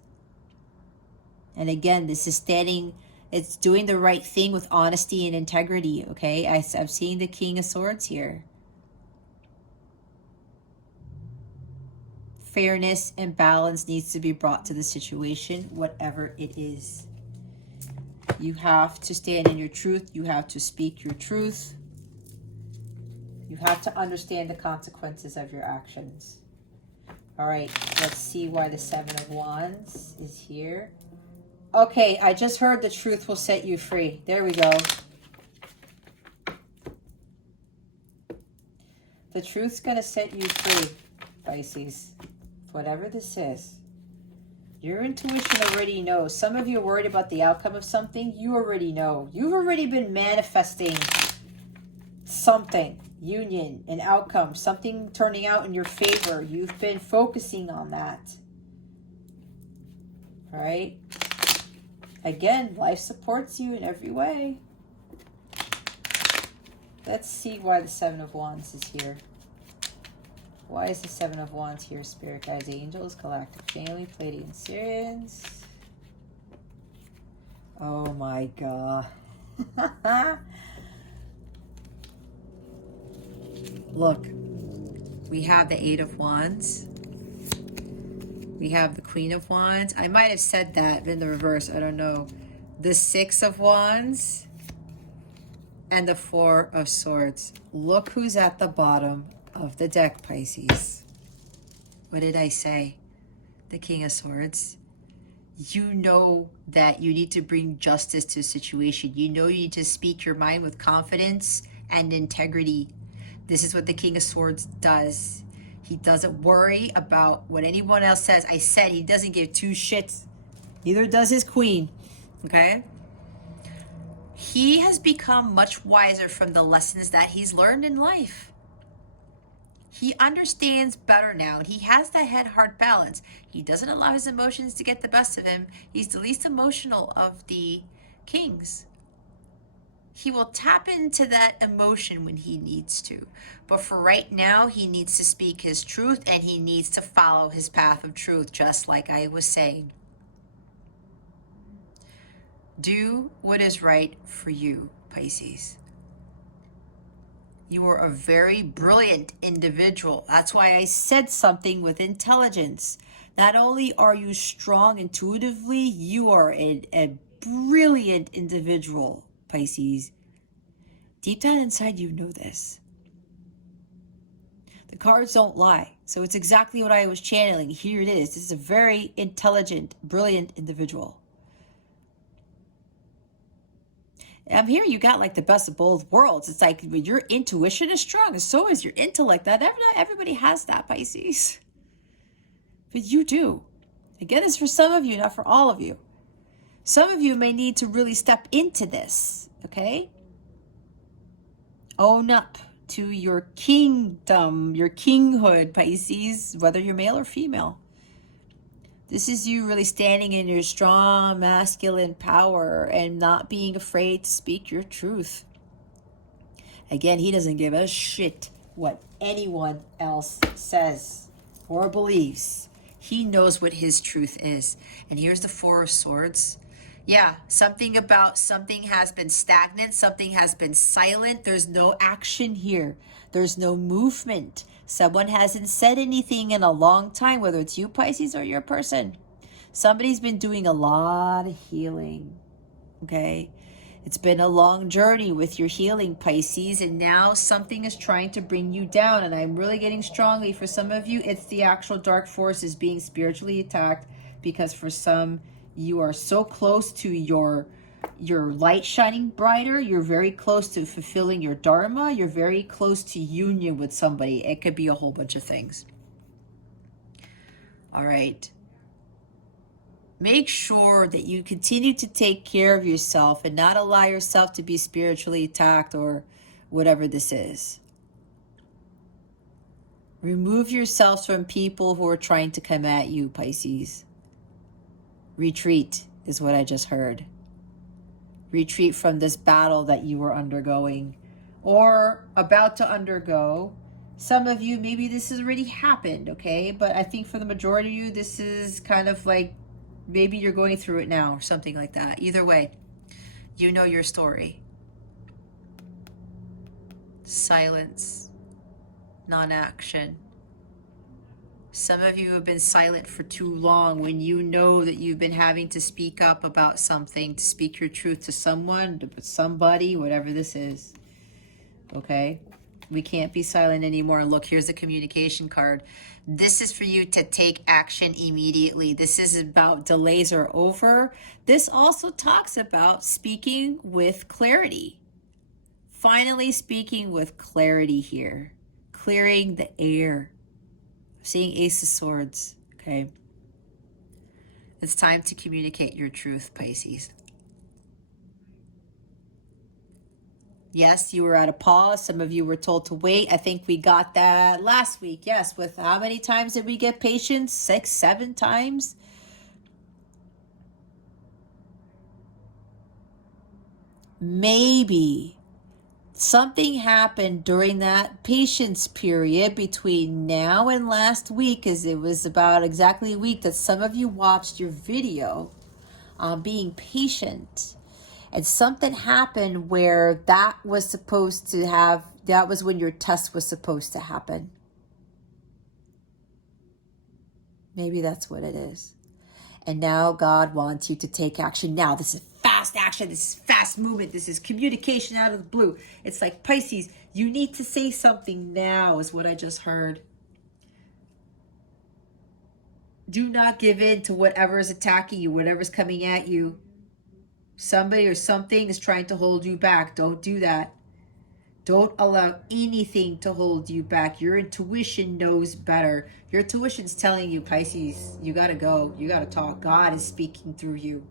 And again, this is standing, it's doing the right thing with honesty and integrity, okay? I'm seeing the King of Swords here. Fairness and balance needs to be brought to the situation, whatever it is. You have to stand in your truth. You have to speak your truth. You have to understand the consequences of your actions. All right, let's see why the Seven of Wands is here. Okay, I just heard the truth will set you free. There we go. The truth's going to set you free, Pisces. Whatever this is. Your intuition already knows. Some of you are worried about the outcome of something. You already know. You've already been manifesting something. Union, an outcome. Something turning out in your favor. You've been focusing on that. All right? Again, life supports you in every way. Let's see why the Seven of Wands is here. Why is the Seven of Wands here? Spirit guides, angels, galactic family, Pleiadian Syrians. Oh my God. Look, we have the Eight of Wands. We have the Queen of Wands. I might have said that in the reverse. I don't know. The Six of Wands and the Four of Swords. Look who's at the bottom of the deck, Pisces. What did I say? The King of Swords. You know that you need to bring justice to a situation. You know you need to speak your mind with confidence and integrity. This is what the King of Swords does. He doesn't worry about what anyone else says. I said he doesn't give two shits. Neither does his queen. Okay? He has become much wiser from the lessons that he's learned in life. He understands better now. He has that head-heart balance. He doesn't allow his emotions to get the best of him. He's the least emotional of the kings. He will tap into that emotion when he needs to. But for right now, he needs to speak his truth and he needs to follow his path of truth, just like I was saying. Do what is right for you, Pisces. You are a very brilliant individual. That's why I said something with intelligence. Not only are you strong intuitively, you are a brilliant individual, Pisces. Deep down inside, you know this. The cards don't lie. So it's exactly what I was channeling. Here it is. This is a very intelligent, brilliant individual. I'm here, you got like the best of both worlds. It's like your intuition is strong, and so is your intellect. Not everybody has that, Pisces. But you do. Again, it's for some of you, not for all of you. Some of you may need to really step into this, okay? Own up to your kingdom, your kinghood, Pisces, whether you're male or female. This is you really standing in your strong masculine power and not being afraid to speak your truth. Again, he doesn't give a shit what anyone else says or believes. He knows what his truth is. And here's the Four of Swords. Yeah, something has been stagnant, something has been silent. There's no action here. There's no movement. Someone hasn't said anything in a long time, whether it's you, Pisces, or your person. Somebody's been doing a lot of healing, okay? It's been a long journey with your healing, Pisces, and now something is trying to bring you down. And I'm really getting strongly for some of you, it's the actual dark forces being spiritually attacked, because for some, you are so close to your light shining brighter. You're very close to fulfilling your dharma. You're very close to union with somebody. It could be a whole bunch of things. All right. Make sure that you continue to take care of yourself and not allow yourself to be spiritually attacked or whatever this is. Remove yourselves from people who are trying to come at you, Pisces. Retreat is what I just heard. Retreat from this battle that you were undergoing or about to undergo. Some of you, maybe this has already happened, okay? But I think for the majority of you, this is kind of like maybe you're going through it now or something like that. Either way, you know your story. Silence, non-action. Some of you have been silent for too long when you know that you've been having to speak up about something, to speak your truth to someone, to somebody, whatever this is. Okay? We can't be silent anymore. And look, here's the communication card. This is for you to take action immediately. This is about delays are over. This also talks about speaking with clarity. Finally speaking with clarity here. Clearing the air. Seeing Ace of Swords, okay? It's time to communicate your truth, Pisces. Yes, you were at a pause. Some of you were told to wait. I think we got that last week. Yes, with how many times did we get patience? 6, 7 times? Maybe something happened during that patience period between now and last week, as it was about exactly a week that some of you watched your video on being patient. And something happened where that was supposed to have, that was when your test was supposed to happen. Maybe that's what it is. And now God wants you to take action now. This is fast action. This is fast movement. This is communication out of the blue. It's like, Pisces, you need to say something now is what I just heard. Do not give in to whatever is attacking you, whatever's coming at you. Somebody or something is trying to hold you back. Don't do that. Don't allow anything to hold you back. Your intuition knows better. Your intuition's telling you, Pisces, you got to go. You got to talk. God is speaking through you.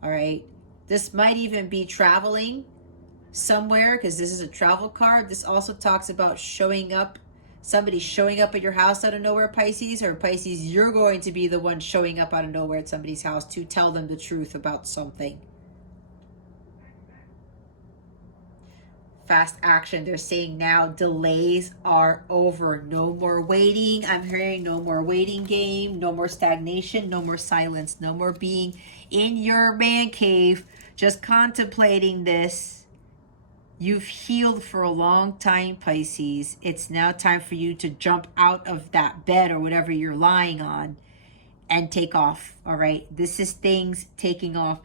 All right. This might even be traveling somewhere, because this is a travel card. This also talks about showing up. Somebody showing up at your house out of nowhere, Pisces, or Pisces, you're going to be the one showing up out of nowhere at somebody's house to tell them the truth about something. Fast action. They're saying now delays are over. No more waiting. I'm hearing no more waiting game, no more stagnation, no more silence, no more being in your man cave just contemplating this. You've healed for a long time, Pisces. It's now time for you to jump out of that bed or whatever you're lying on and take off. All right. This is things taking off.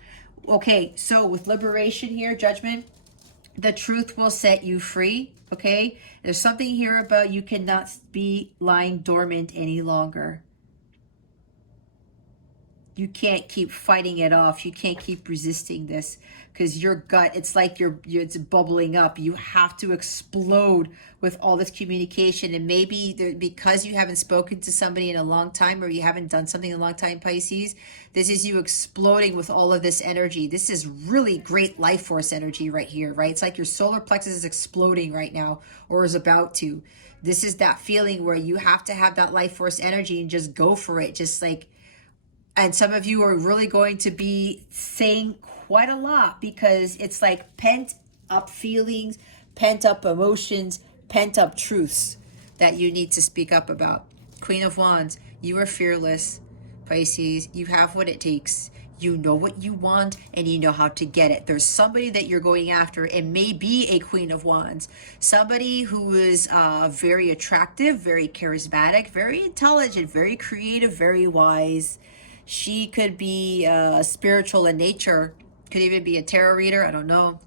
Okay. So with liberation here, judgment, the truth will set you free, okay? There's something here about you cannot be lying dormant any longer. You can't keep fighting it off. You can't keep resisting this, because your gut, it's like it's bubbling up. You have to explode with all this communication. And maybe because you haven't spoken to somebody in a long time, or you haven't done something in a long time, Pisces, this is you exploding with all of this energy. This is really great life force energy right here, right? It's like your solar plexus is exploding right now, or is about to. This is that feeling where you have to have that life force energy and just go for it. Just like, and some of you are really going to be saying quite a lot, because it's like pent up feelings, pent up emotions, pent up truths that you need to speak up about. Queen of Wands, you are fearless, Pisces. You have what it takes. You know what you want and you know how to get it. There's somebody that you're going after. It may be a Queen of Wands, somebody who is very attractive, very charismatic, very intelligent, very creative, very wise. She could be spiritual in nature, could even be a tarot reader. I don't know.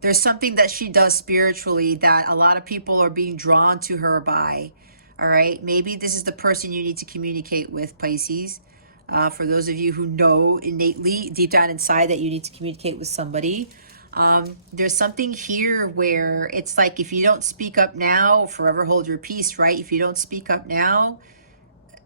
There's something that she does spiritually that a lot of people are being drawn to her by. All right, maybe this is the person you need to communicate with, Pisces. For those of you who know innately, deep down inside, that you need to communicate with somebody. There's something here where it's like, if you don't speak up now, forever hold your peace, right? If you don't speak up now,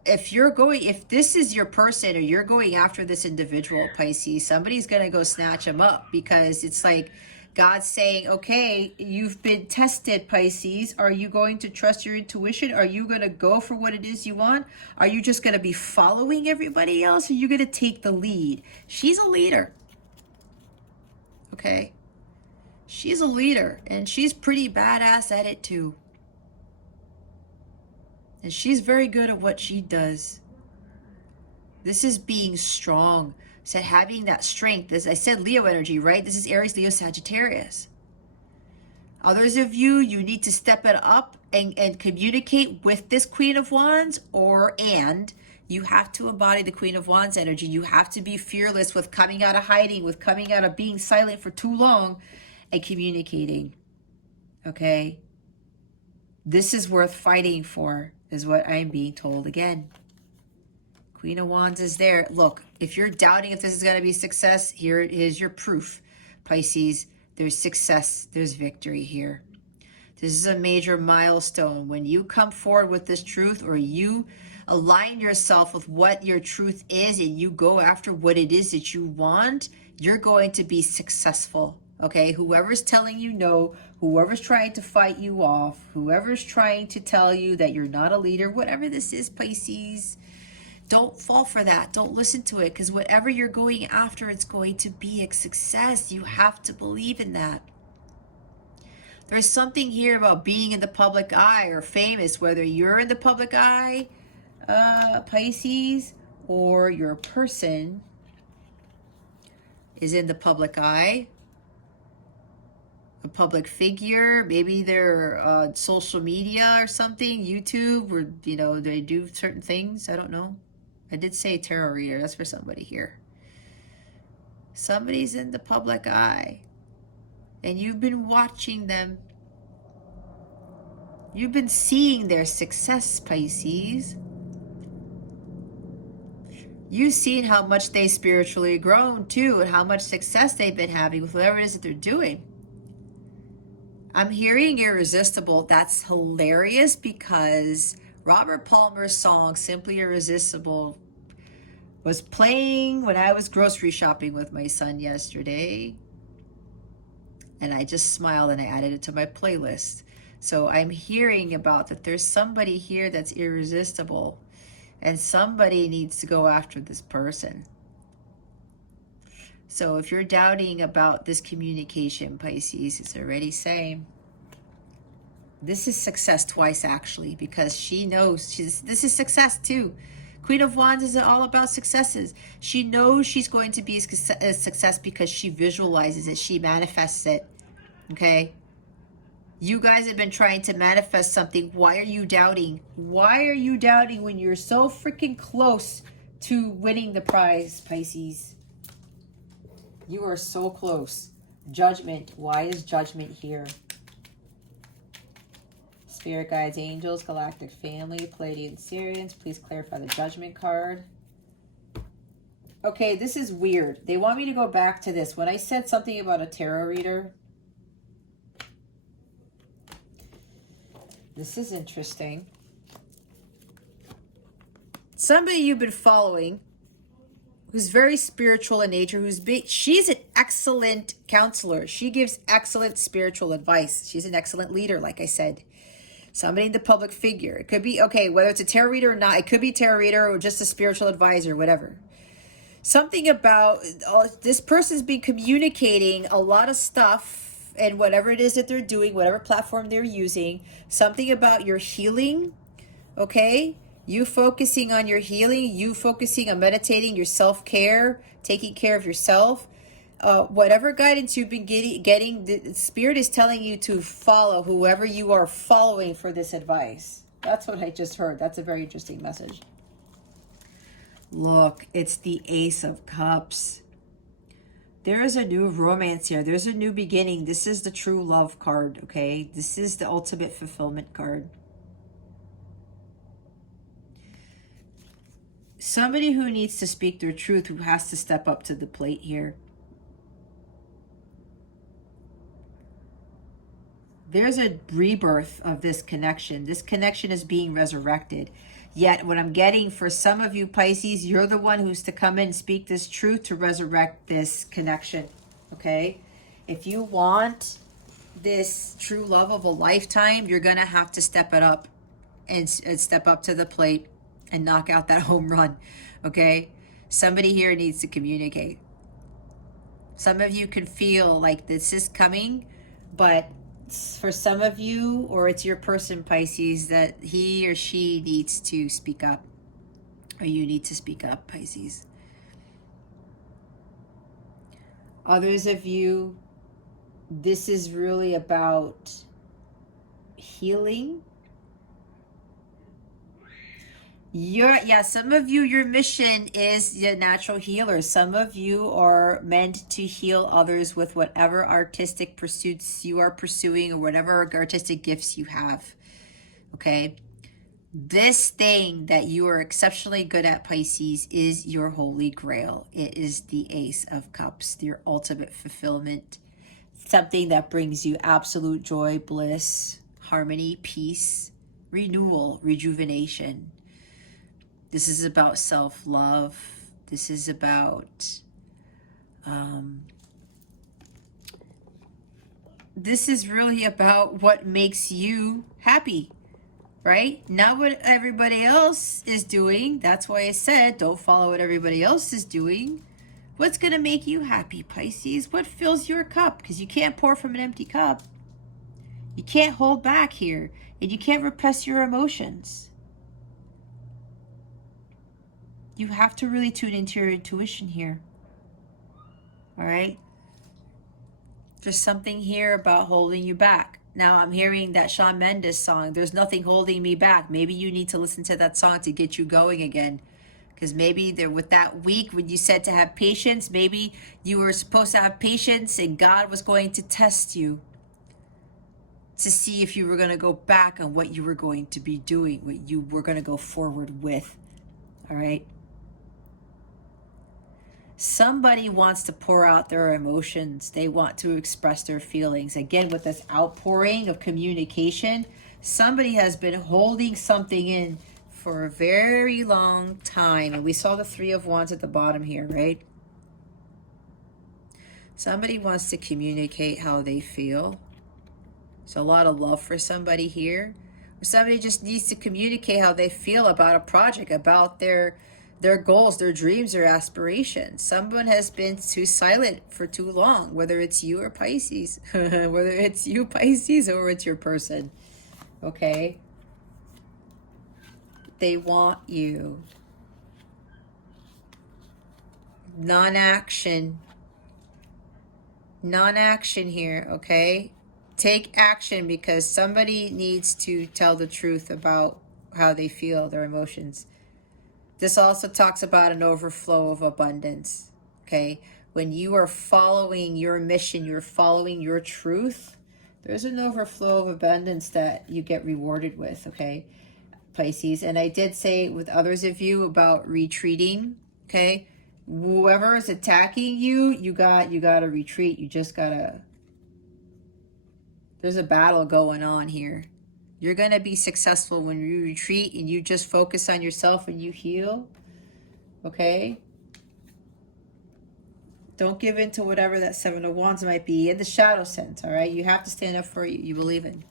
if this is your person or you're going after this individual, Pisces, somebody's going to go snatch them up, because it's like God's saying, okay, you've been tested, Pisces. Are you going to trust your intuition? Are you going to go for what it is you want? Are you just going to be following everybody else? Or are you going to take the lead? She's a leader. Okay. She's a leader, and she's pretty badass at it too. And she's very good at what she does. This is being strong. I said having that strength. As I said, Leo energy, right? This is Aries, Leo, Sagittarius. Others of you, you need to step it up and communicate with this Queen of Wands, and you have to embody the Queen of Wands energy. You have to be fearless with coming out of hiding, with coming out of being silent for too long and communicating. Okay? This is worth fighting for, is what I'm being told again. Queen of Wands is there. Look, if you're doubting if this is going to be success, here it is your proof, Pisces. There's success. There's victory here. This is a major milestone. When you come forward with this truth, or you align yourself with what your truth is and you go after what it is that you want, you're going to be successful. Okay, whoever's telling you no, whoever's trying to fight you off, whoever's trying to tell you that you're not a leader, whatever this is, Pisces, don't fall for that. Don't listen to it, because whatever you're going after, it's going to be a success. You have to believe in that. There's something here about being in the public eye or famous, whether you're in the public eye, Pisces, or your person is in the public eye. A public figure, maybe they're on social media or something, YouTube, or, you know, they do certain things. I don't know. I did say tarot reader. That's for somebody here. Somebody's in the public eye, and you've been watching them. You've been seeing their success, Pisces. You've seen how much they spiritually grown too, and how much success they've been having with whatever it is that they're doing. I'm hearing Irresistible. That's hilarious, because Robert Palmer's song, Simply Irresistible, was playing when I was grocery shopping with my son yesterday. And I just smiled and I added it to my playlist. So I'm hearing about that there's somebody here that's irresistible, and somebody needs to go after this person. So if you're doubting about this communication, Pisces, it's already saying this is success twice, actually, because she knows this is success too. Queen of Wands is all about successes. She knows she's going to be a success because she visualizes it. She manifests it. Okay? You guys have been trying to manifest something. Why are you doubting? Why are you doubting when you're so freaking close to winning the prize, Pisces? You are so close. Judgment. Why is judgment here? Spirit guides, angels, galactic family, Pleiadian Sirians. Please clarify the judgment card. Okay, this is weird. They want me to go back to this. When I said something about a tarot reader, this is interesting. Somebody you've been following, who's very spiritual in nature, she's an excellent counselor. She gives excellent spiritual advice. She's an excellent leader, like I said. Somebody in the public figure. It could be, okay, whether it's a tarot reader or not, it could be a tarot reader or just a spiritual advisor, whatever. Something about this person's been communicating a lot of stuff and whatever it is that they're doing, whatever platform they're using, something about your healing, okay? You focusing on your healing, you focusing on meditating, your self-care, taking care of yourself. Whatever guidance you've been getting, the Spirit is telling you to follow whoever you are following for this advice. That's what I just heard. That's a very interesting message. Look, it's the Ace of Cups. There is a new romance here. There's a new beginning. This is the true love card, okay? This is the ultimate fulfillment card. Somebody who needs to speak their truth, who has to step up to the plate here. There's a rebirth of this connection. This connection is being resurrected. Yet what I'm getting for some of you Pisces, you're the one who's to come in and speak this truth to resurrect this connection, okay? If you want this true love of a lifetime, you're going to have to step it up and step up to the plate and knock out that home run, okay? Somebody here needs to communicate. Some of you can feel like this is coming, but for some of you, or it's your person, Pisces, that he or she needs to speak up, or you need to speak up, Pisces. Others of you, this is really about healing. Some of you, your mission is the natural healer. Some of you are meant to heal others with whatever artistic pursuits you are pursuing or whatever artistic gifts you have, okay? This thing that you are exceptionally good at, Pisces, is your holy grail. It is the Ace of Cups, your ultimate fulfillment, something that brings you absolute joy, bliss, harmony, peace, renewal, rejuvenation. This is about self-love. This is about, this is really about what makes you happy, right? Not what everybody else is doing. That's why I said don't follow what everybody else is doing. What's going to make you happy, Pisces? What fills your cup? Because you can't pour from an empty cup. You can't hold back here, and you can't repress your emotions. You have to really tune into your intuition here. All right? There's something here about holding you back. Now I'm hearing that Shawn Mendes song, There's Nothing Holding Me Back. Maybe you need to listen to that song to get you going again. Because maybe there, with that week when you said to have patience, maybe you were supposed to have patience and God was going to test you to see if you were going to go back on what you were going to be doing, what you were going to go forward with. All right? Somebody wants to pour out their emotions. They want to express their feelings. Again, with this outpouring of communication, somebody has been holding something in for a very long time. And we saw the Three of Wands at the bottom here, right? Somebody wants to communicate how they feel. There's a lot of love for somebody here. Or somebody just needs to communicate how they feel about a project, about their goals, their dreams, their aspirations. Someone has been too silent for too long, whether it's you or Pisces, whether it's you, Pisces, or it's your person, okay? They want you. Non-action here, okay? Take action because somebody needs to tell the truth about how they feel, their emotions. This also talks about an overflow of abundance, okay? When you are following your mission, you're following your truth, there's an overflow of abundance that you get rewarded with, okay, Pisces? And I did say with others of you about retreating, okay? Whoever is attacking you, you got to retreat. You just got to, there's a battle going on here. You're going to be successful when you retreat and you just focus on yourself and you heal, okay? Don't give in to whatever that Seven of Wands might be in the shadow sense, all right? You have to stand up for what you believe in.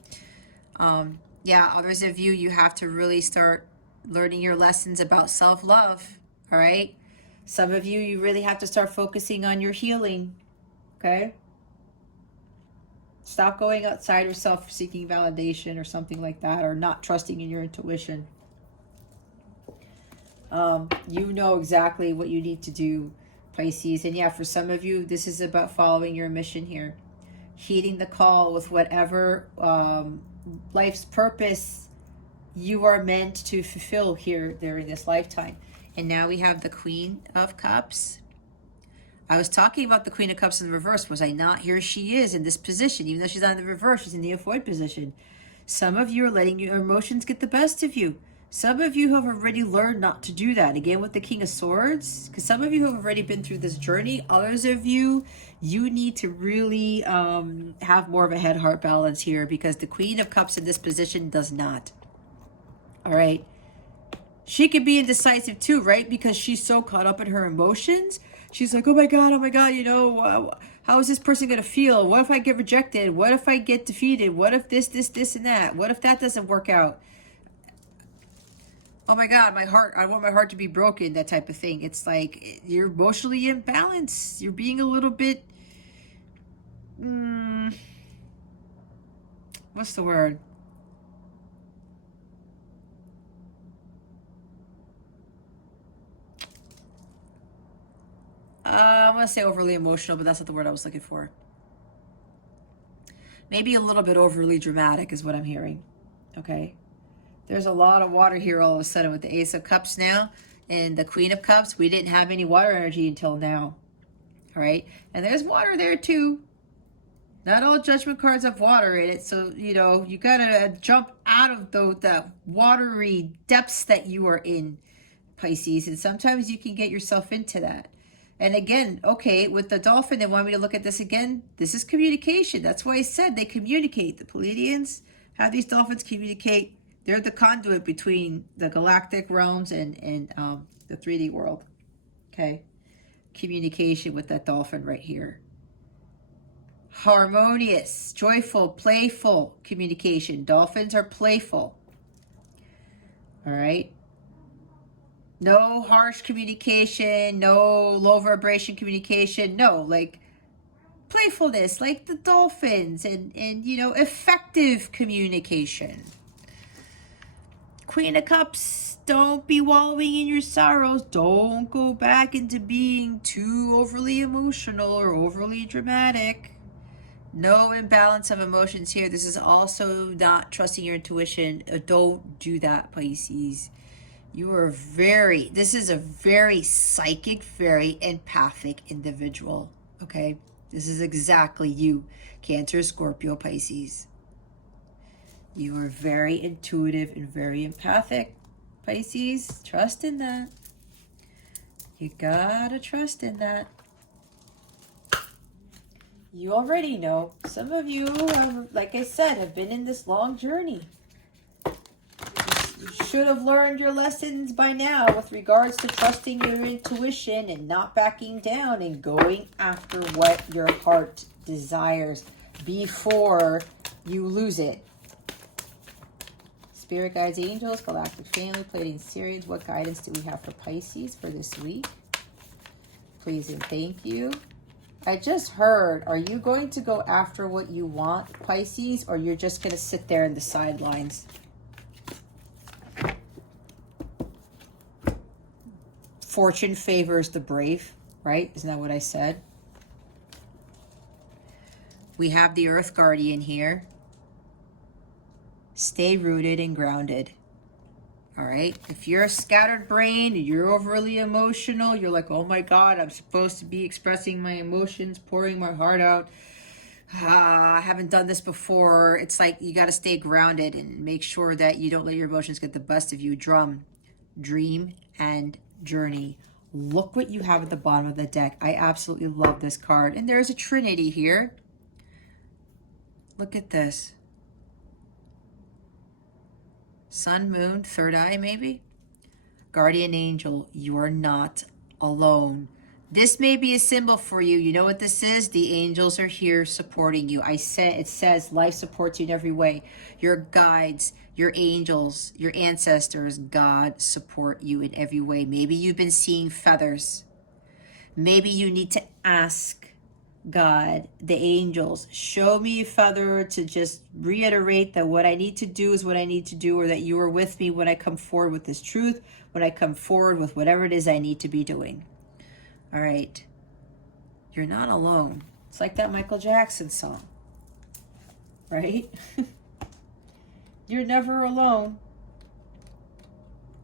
Yeah, others of you, you have to really start learning your lessons about self-love, all right? Some of you, you really have to start focusing on your healing, okay? Stop going outside yourself seeking validation or something like that, or not trusting in your intuition. You know exactly what you need to do, Pisces. And yeah, for some of you, this is about following your mission here. Heeding the call with whatever life's purpose you are meant to fulfill here during this lifetime. And now we have the Queen of Cups. I was talking about the Queen of Cups in the reverse, was I not? Here she is in this position, even though she's not in the reverse, she's in the avoid position. Some of you are letting your emotions get the best of you. Some of you have already learned not to do that. Again, with the King of Swords, because some of you have already been through this journey. Others of you, you need to really have more of a head-heart balance here, because the Queen of Cups in this position does not. All right. She could be indecisive too, right? Because she's so caught up in her emotions. She's like, oh my God, you know, how is this person going to feel? What if I get rejected? What if I get defeated? What if this, and that? What if that doesn't work out? Oh my God, my heart, I want my heart to be broken, that type of thing. It's like you're emotionally imbalanced. You're being a little bit, what's the word? I'm going to say overly emotional, but that's not the word I was looking for. Maybe a little bit overly dramatic is what I'm hearing. Okay. There's a lot of water here all of a sudden with the Ace of Cups now and the Queen of Cups. We didn't have any water energy until now. All right. And there's water there too. Not all judgment cards have water in it. So, you know, you got to jump out of that watery depths that you are in, Pisces. And sometimes you can get yourself into that. And again, okay, with the dolphin, they want me to look at this again. This is communication. That's why I said they communicate. The Pleiadians have these dolphins communicate. They're the conduit between the galactic realms and the 3D world. Okay. Communication with that dolphin right here. Harmonious, joyful, playful communication. Dolphins are playful. All right. No harsh communication, no low vibration communication, no, like playfulness, like the dolphins, and you know, effective communication. Queen of Cups, don't be wallowing in your sorrows. Don't go back into being too overly emotional or overly dramatic. No imbalance of emotions here. This is also not trusting your intuition. Don't do that, Pisces. You are this is a very psychic, very empathic individual, okay? This is exactly you, Cancer, Scorpio, Pisces. You are very intuitive and very empathic, Pisces. Trust in that. You gotta trust in that. You already know. Some of you, like I said, have been in this long journey. You should have learned your lessons by now with regards to trusting your intuition and not backing down and going after what your heart desires before you lose it. Spirit guides, angels, galactic family, Pleiadian series. What guidance do we have for Pisces for this week? Please and thank you. I just heard, are you going to go after what you want, Pisces, or you're just going to sit there in the sidelines? Fortune favors the brave, right? Isn't that what I said? We have the Earth Guardian here. Stay rooted and grounded. All right. If you're a scattered brain, you're overly emotional, you're like, oh my God, I'm supposed to be expressing my emotions, pouring my heart out. I haven't done this before. It's like you got to stay grounded and make sure that you don't let your emotions get the best of you. Dream, and journey. Look what you have at the bottom of the deck. I absolutely love this card. And there's a Trinity here. Look at this. Sun, moon, third eye maybe. Guardian angel, you are not alone. This may be a symbol for you. You know what this is? The angels are here supporting you. It says life supports you in every way. Your guides, your angels, your ancestors, God support you in every way. Maybe you've been seeing feathers. Maybe you need to ask God, the angels, show me, Father, to just reiterate that what I need to do is what I need to do, or that you are with me when I come forward with this truth, when I come forward with whatever it is I need to be doing. All right. You're not alone. It's like that Michael Jackson song, right? You're never alone.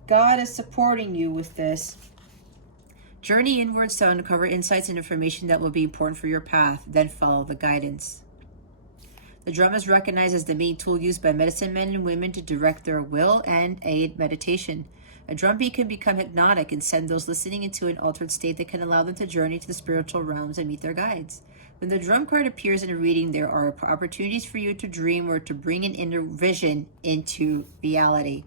God is supporting you with this. Journey inwards to uncover insights and information that will be important for your path, then follow the guidance. The drum is recognized as the main tool used by medicine men and women to direct their will and aid meditation. A drum beat can become hypnotic and send those listening into an altered state that can allow them to journey to the spiritual realms and meet their guides. When the drum card appears in a reading, there are opportunities for you to dream or to bring an inner vision into reality.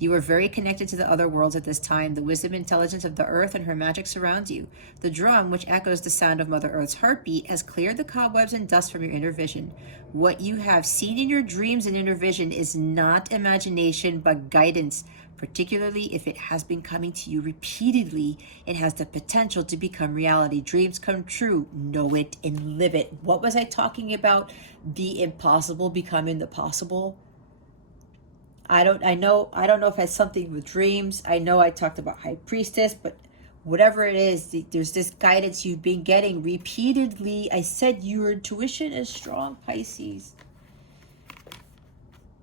You are very connected to the other worlds at this time. The wisdom and intelligence of the earth and her magic surrounds you. The drum, which echoes the sound of Mother Earth's heartbeat, has cleared the cobwebs and dust from your inner vision. What you have seen in your dreams and inner vision is not imagination, but guidance. Particularly if it has been coming to you repeatedly, it has the potential to become reality. Dreams come true. Know it and live it. What was I talking about? The impossible becoming the possible. I don't know if it has something with dreams. I know I talked about High Priestess, but whatever it is, there's this guidance you've been getting repeatedly. I said your intuition is strong, Pisces.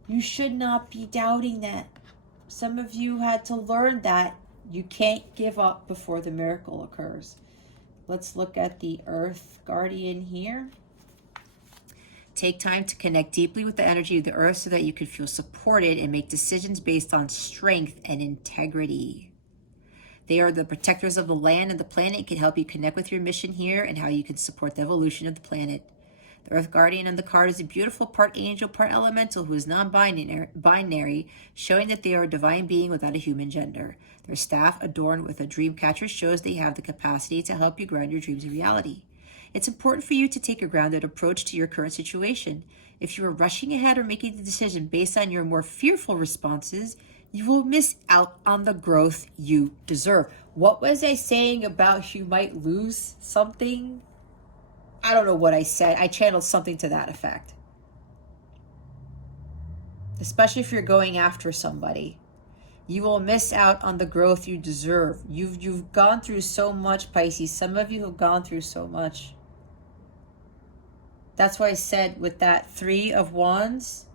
You should not be doubting that. Some of you had to learn that you can't give up before the miracle occurs. Let's look at the Earth Guardian here. Take time to connect deeply with the energy of the earth so that you can feel supported and make decisions based on strength and integrity. They are the protectors of the land and the planet and can help you connect with your mission here and how you can support the evolution of the planet. The Earth Guardian on the card is a beautiful part angel, part elemental who is non-binary, showing that they are a divine being without a human gender. Their staff, adorned with a dream catcher, shows they have the capacity to help you ground your dreams in reality. It's important for you to take a grounded approach to your current situation. If you are rushing ahead or making the decision based on your more fearful responses, you will miss out on the growth you deserve. What was I saying about you might lose something? I don't know what I said. I channeled something to that effect. Especially if you're going after somebody. You will miss out on the growth you deserve. You've gone through so much, Pisces. Some of you have gone through so much. That's why I said with that 3 of Wands,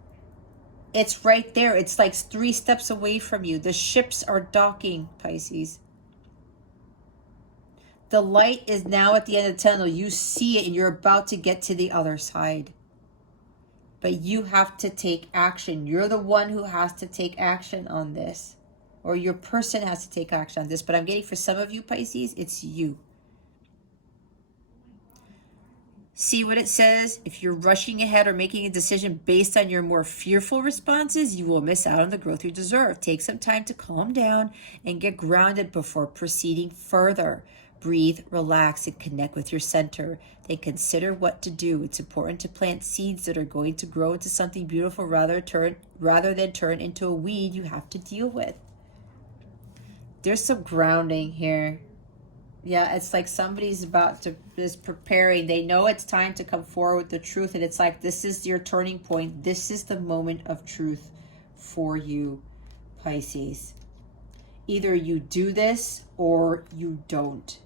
it's right there. It's like 3 steps away from you. The ships are docking, Pisces. The light is now at the end of the tunnel. You see it and you're about to get to the other side. But you have to take action. You're the one who has to take action on this. Or your person has to take action on this. But I'm getting for some of you, Pisces, it's you. See what it says? If you're rushing ahead or making a decision based on your more fearful responses, you will miss out on the growth you deserve. Take some time to calm down and get grounded before proceeding further. Breathe, relax, and connect with your center. Then consider what to do. It's important to plant seeds that are going to grow into something beautiful rather than turn into a weed you have to deal with. There's some grounding here. Yeah, it's like somebody's is preparing. They know it's time to come forward with the truth. And it's like, this is your turning point. This is the moment of truth for you, Pisces. Either you do this or you don't.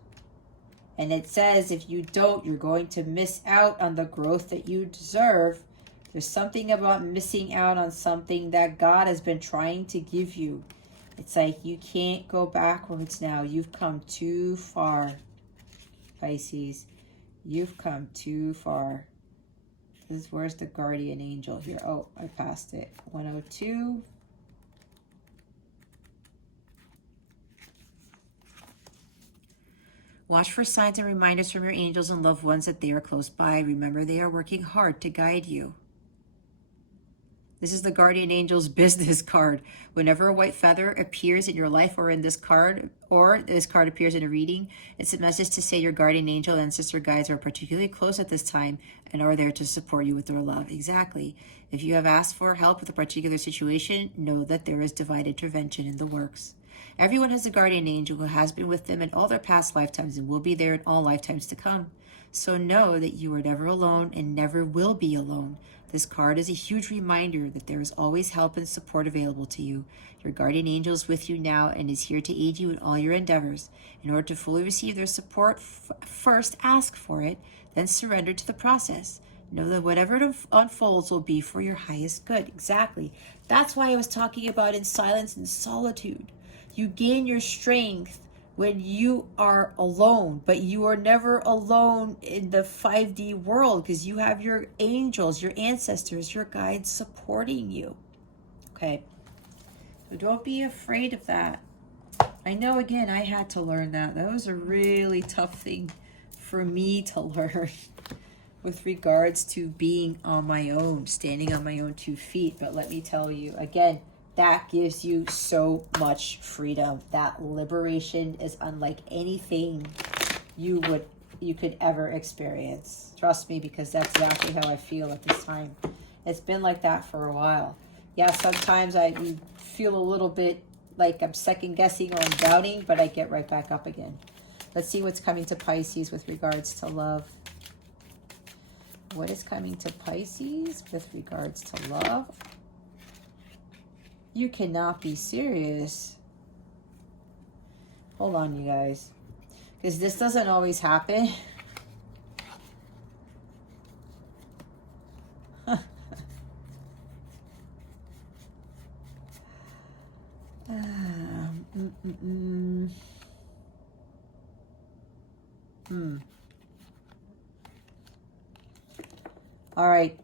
And it says if you don't, you're going to miss out on the growth that you deserve. There's something about missing out on something that God has been trying to give you. It's like you can't go backwards now. You've come too far, Pisces. You've come too far. Where's the guardian angel here? Oh, I passed it. 102. Watch for signs and reminders from your angels and loved ones that they are close by. Remember, they are working hard to guide you. This is the guardian angel's business card. Whenever a white feather appears in your life or in this card, or this card appears in a reading, it's a message to say your guardian angel and ancestor guides are particularly close at this time and are there to support you with their love. Exactly. If you have asked for help with a particular situation, know that there is divine intervention in the works. Everyone has a guardian angel who has been with them in all their past lifetimes and will be there in all lifetimes to come. So know that you are never alone and never will be alone. This card is a huge reminder that there is always help and support available to you. Your guardian angel is with you now and is here to aid you in all your endeavors. In order to fully receive their support, first ask for it, then surrender to the process. Know that whatever it unfolds will be for your highest good. Exactly. That's why I was talking about in silence and solitude. You gain your strength when you are alone, but you are never alone in the 5D world because you have your angels, your ancestors, your guides supporting you. Okay. So don't be afraid of that. I know, again, I had to learn that. That was a really tough thing for me to learn with regards to being on my own, standing on my own 2 feet. But let me tell you, again, that gives you so much freedom. That liberation is unlike anything you could ever experience. Trust me, because that's exactly how I feel at this time. It's been like that for a while. Yeah, sometimes I feel a little bit like I'm second guessing or I'm doubting, but I get right back up again. Let's see what's coming to Pisces with regards to love. What is coming to Pisces with regards to love? You cannot be serious. Hold on, you guys. Because this doesn't always happen. All right.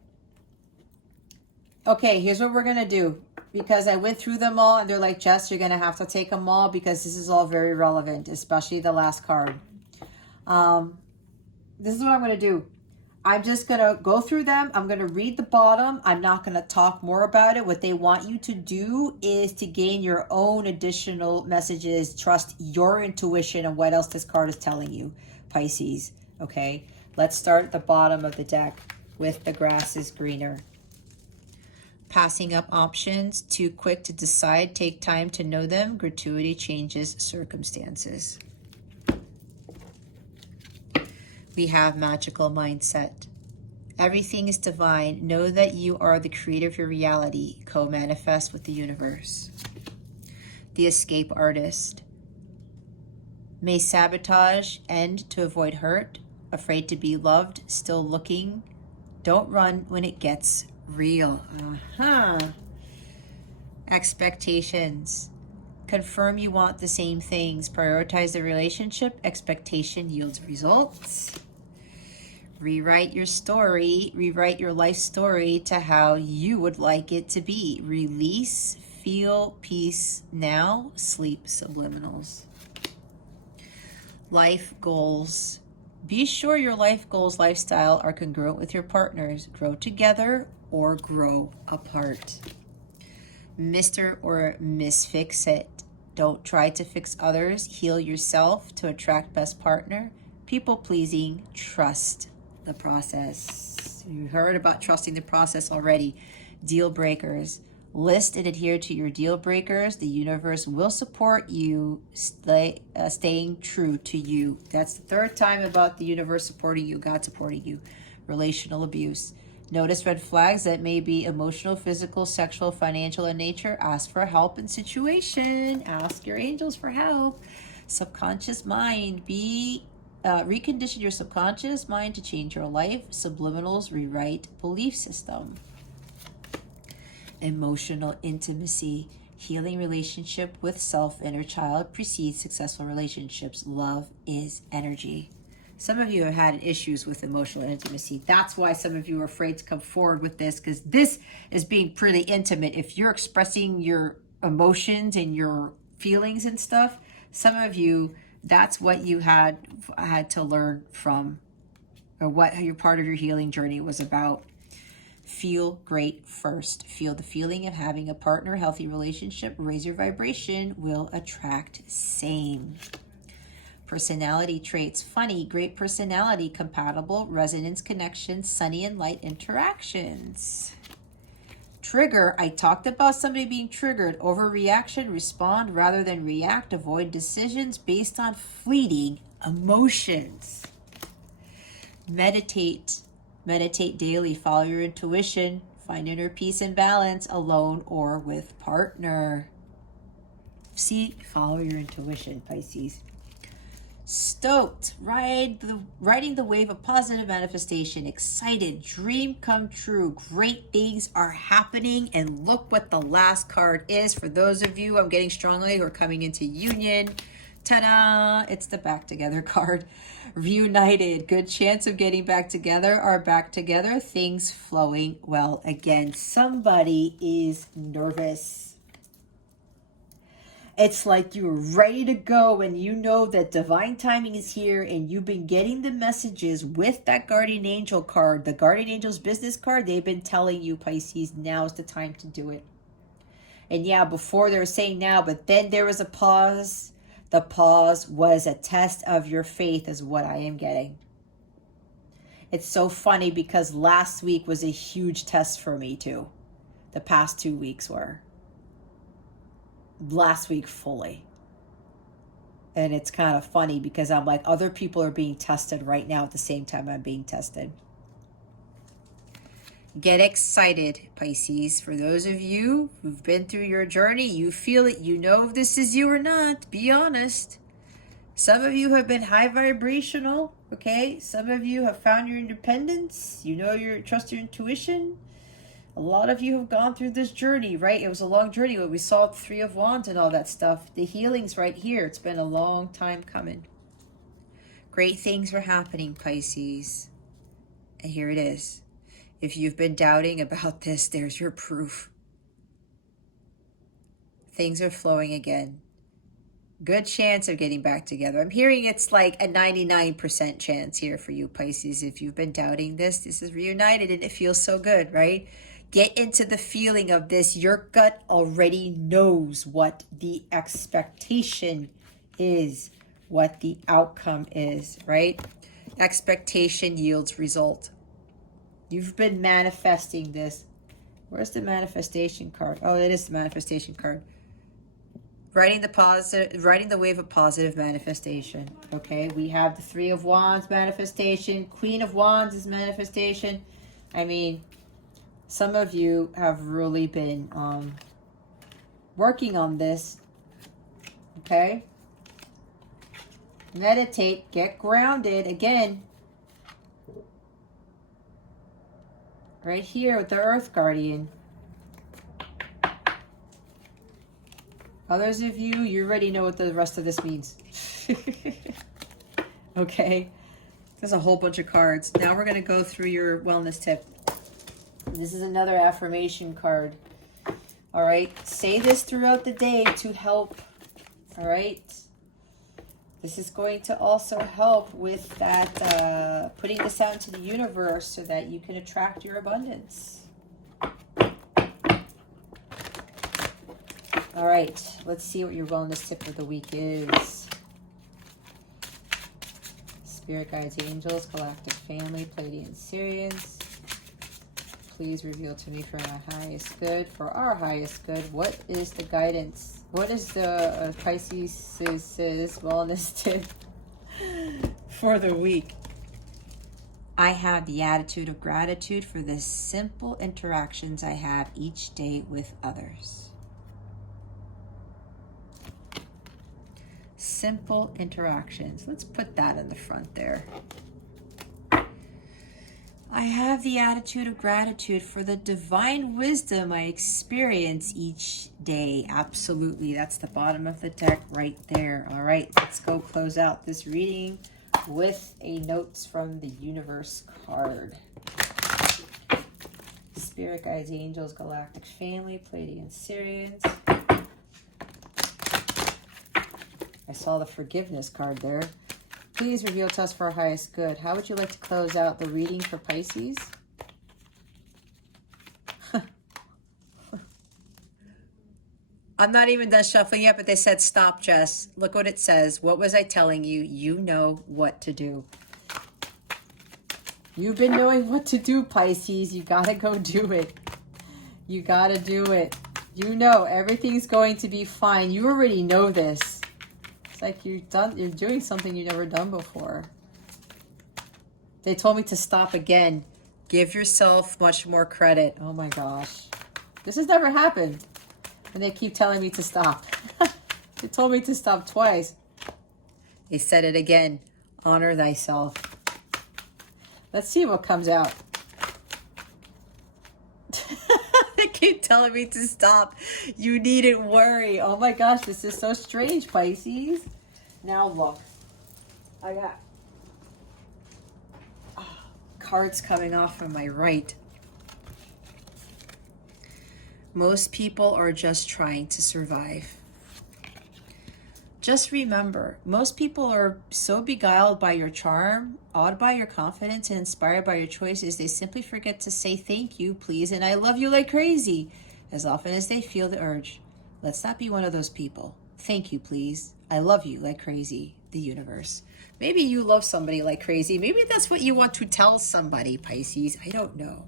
Okay, here's what we're going to do. Because I went through them all and they're like, Jess, you're going to have to take them all because this is all very relevant, especially the last card. This is what I'm going to do. I'm just going to go through them. I'm going to read the bottom. I'm not going to talk more about it. What they want you to do is to gain your own additional messages. Trust your intuition and what else this card is telling you, Pisces. Okay, let's start at the bottom of the deck with the grass is greener. Passing up options, too quick to decide, take time to know them, gratuity changes circumstances. We have magical mindset. Everything is divine. Know that you are the creator of your reality. Co-manifest with the universe. The escape artist. May sabotage end to avoid hurt. Afraid to be loved, still looking. Don't run when it gets real. Expectations. Confirm you want the same things. Prioritize the relationship. Expectation yields results. Rewrite your story. Rewrite your life story to how you would like it to be. Release. Feel peace now. Sleep subliminals. Life goals. Be sure your life goals, lifestyle are congruent with your partners. Grow together or grow apart. Mr. or Miss Fix It. Don't try to fix others. Heal yourself to attract best partner. People pleasing. Trust the process. You heard about trusting the process already. Deal breakers. List and adhere to your deal breakers. The universe will support you staying true to you. That's the third time about the universe supporting you, God supporting you. Relational abuse. Notice red flags that may be emotional, physical, sexual, financial in nature. Ask for help in situation. Ask your angels for help. Subconscious mind. Recondition your subconscious mind to change your life. Subliminals. Rewrite belief system. Emotional intimacy. Healing relationship with self, inner child precedes successful relationships. Love is energy. Some of you have had issues with emotional intimacy. That's why some of you are afraid to come forward with this, because this is being pretty intimate. If you're expressing your emotions and your feelings and stuff, some of you, that's what you had to learn from, or what your part of your healing journey was about. Feel great first. Feel the feeling of having a partner, healthy relationship. Raise your vibration, will attract same. Personality traits. Funny, great personality, compatible, resonance connection, sunny and light interactions. Trigger. I talked about somebody being triggered. Overreaction, respond rather than react. Avoid decisions based on fleeting emotions. Meditate. Meditate daily. Follow your intuition. Find inner peace and balance, alone or with partner. See, follow your intuition, Pisces. Stoked. Riding the wave of positive manifestation. Excited. Dream come true. Great things are happening. And look what the last card is. For those of you I'm getting strongly who are coming into union. Ta-da! It's the back together card. Reunited. Good chance of getting back together. Are back together. Things flowing well again. Somebody is nervous. It's like you're ready to go and you know that divine timing is here and you've been getting the messages with that guardian angel card, the guardian angel's business card. They've been telling you, Pisces, now's the time to do it. And yeah, before they were saying now, but then there was a pause. The pause was a test of your faith is what I am getting. It's so funny because last week was a huge test for me too. The past 2 weeks were. Last week fully. And it's kind of funny because I'm like, other people are being tested right now at the same time I'm being tested. Get excited, Pisces. For those of you who've been through your journey, you feel it, you know if this is you or not. Be honest. Some of you have been high vibrational, okay? Some of you have found your independence. You know trust your intuition. A lot of you have gone through this journey, right? It was a long journey when we saw the Three of Wands and all that stuff. The healing's right here. It's been a long time coming. Great things were happening, Pisces. And here it is. If you've been doubting about this, there's your proof. Things are flowing again. Good chance of getting back together. I'm hearing it's like a 99% chance here for you, Pisces. If you've been doubting this is reunited and it feels so good, right? Get into the feeling of this. Your gut already knows what the expectation is, what the outcome is, right? Expectation yields result. You've been manifesting this. Where's the manifestation card? Oh, it is the manifestation card. Riding the wave of positive manifestation. Okay, we have the Three of Wands manifestation. Queen of Wands is manifestation. I mean, some of you have really been working on this. Okay? Meditate, get grounded. Again, right here with the Earth Guardian. Others of you, you already know what the rest of this means. Okay? There's a whole bunch of cards. Now we're going to go through your wellness tip. This is another affirmation card. All right? Say this throughout the day to help. All right? This is going to also help with that, putting this out into the universe so that you can attract your abundance. All right, let's see what your wellness tip of the week is. Spirit guides, angels, galactic family, Pleiadian Sirians. Please reveal to me for my highest good, for our highest good. What is the guidance? What is the Pisces' wellness tip for the week? I have the attitude of gratitude for the simple interactions I have each day with others. Simple interactions. Let's put that in the front there. I have the attitude of gratitude for the divine wisdom I experience each day. Absolutely. That's the bottom of the deck right there. All right, let's go close out this reading with a notes from the universe card. Spirit guides, angels, galactic family, Pleiadian Sirians. I saw the forgiveness card there. Please reveal to us for our highest good. How would you like to close out the reading for Pisces? I'm not even done shuffling yet, but they said, stop, Jess. Look what it says. What was I telling you? You know what to do. You've been knowing what to do, Pisces. You got to go do it. You got to do it. You know everything's going to be fine. You already know this. It's like you're doing something you've never done before. They told me to stop again. Give yourself much more credit. Oh my gosh. This has never happened. And they keep telling me to stop. They told me to stop twice. They said it again. Honor thyself. Let's see what comes out. They keep telling me to stop. You needn't worry. Oh my gosh, this is so strange, Pisces. Now look. I got cards coming off from my right. Most people are just trying to survive. Just remember, most people are so beguiled by your charm, awed by your confidence, and inspired by your choices, they simply forget to say thank you, please, and I love you like crazy as often as they feel the urge. Let's not be one of those people. Thank you, please. I love you like crazy, the universe. Maybe you love somebody like crazy. Maybe that's what you want to tell somebody, Pisces. I don't know.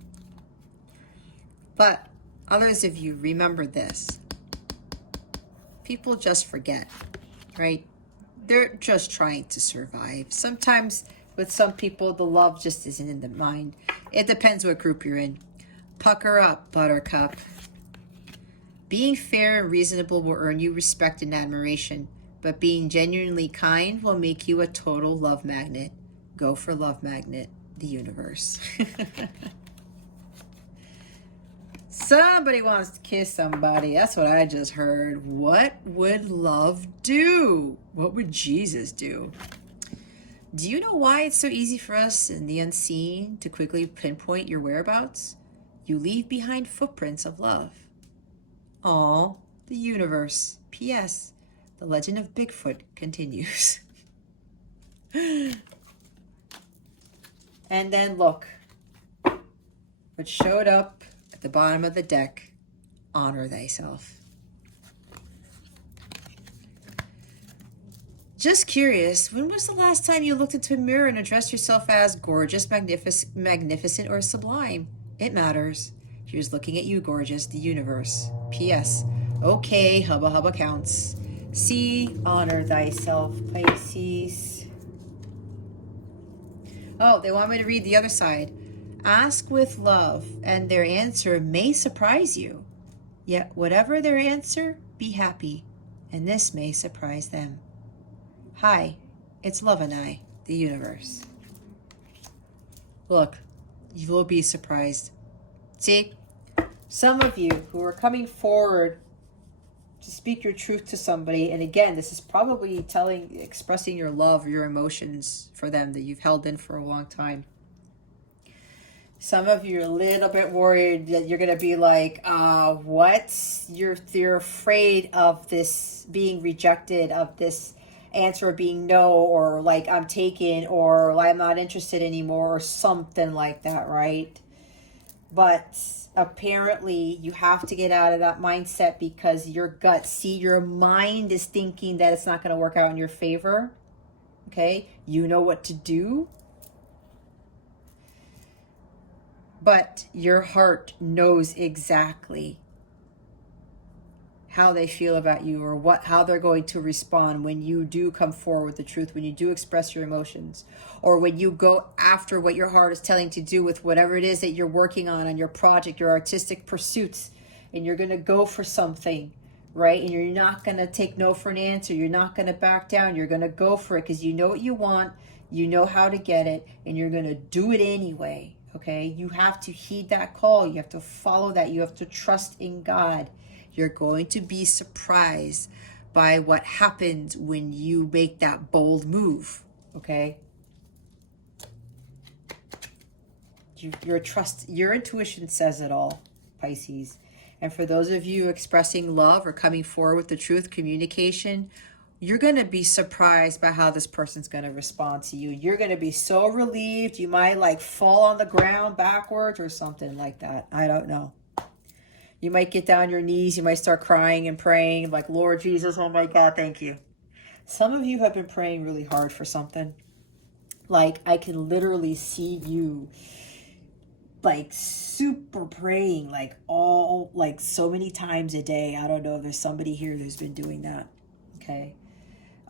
But others of you, remember this. People just forget. Right? They're just trying to survive. Sometimes with some people, the love just isn't in the mind. It depends what group you're in. Pucker up, buttercup. Being fair and reasonable will earn you respect and admiration, but being genuinely kind will make you a total love magnet. Go for love magnet, the universe. Somebody wants to kiss somebody. That's what I just heard. What would love do? What would Jesus do? Do you know why it's so easy for us in the unseen to quickly pinpoint your whereabouts? You leave behind footprints of love. Aw, the universe. P.S. The legend of Bigfoot continues. And then look. What showed up the bottom of the deck, honor thyself. Just curious, when was the last time you looked into a mirror and addressed yourself as gorgeous, magnificent, or sublime? It matters. Here's looking at you, gorgeous, the universe. P.S. Okay, hubba hubba counts. See, honor thyself, Pisces. Oh, they want me to read the other side. Ask with love, and their answer may surprise you. Yet whatever their answer, be happy, and this may surprise them. Hi, it's Love and I, the universe. Look, you will be surprised. See, some of you who are coming forward to speak your truth to somebody, and again, this is probably expressing your love or your emotions for them that you've held in for a long time. Some of you are a little bit worried that you're going to be like, what? You're afraid of this being rejected, of this answer being no, or like I'm taken, or I'm not interested anymore, or something like that, right? But apparently you have to get out of that mindset because your gut, see, your mind is thinking that it's not going to work out in your favor. Okay? You know what to do. But your heart knows exactly how they feel about you, or how they're going to respond when you do come forward with the truth, when you do express your emotions, or when you go after what your heart is telling to do with whatever it is that you're working on your project, your artistic pursuits, and you're going to go for something, right? And you're not going to take no for an answer. You're not going to back down. You're going to go for it because you know what you want, you know how to get it, and you're going to do it anyway. Okay, you have to heed that call. You have to follow that. You have to trust in God. You're going to be surprised by what happens when you make that bold move. Okay, your intuition says it all, Pisces. And for those of you expressing love or coming forward with the truth, communication, you're going to be surprised by how this person's going to respond to you. You're going to be so relieved. You might like fall on the ground backwards or something like that. I don't know. You might get down your knees. You might start crying and praying like, Lord Jesus, oh my God, thank you. Some of you have been praying really hard for something. Like I can literally see you like super praying like so many times a day. I don't know if there's somebody here who's been doing that. Okay.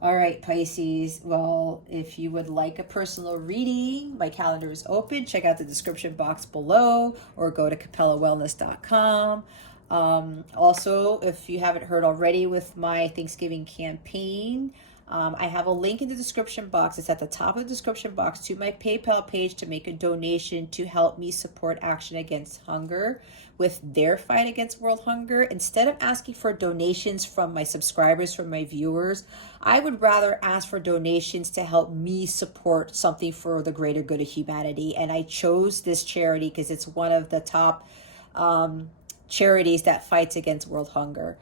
All right, Pisces. Well, if you would like a personal reading, my calendar is open. Check out the description box below or go to capellawellness.com. Also, if you haven't heard already with my Thanksgiving campaign, I have a link in the description box. It's at the top of the description box to my PayPal page to make a donation to help me support Action Against Hunger with their fight against world hunger. Instead of asking for donations from my subscribers, from my viewers, I would rather ask for donations to help me support something for the greater good of humanity. And I chose this charity because it's one of the top charities that fights against world hunger.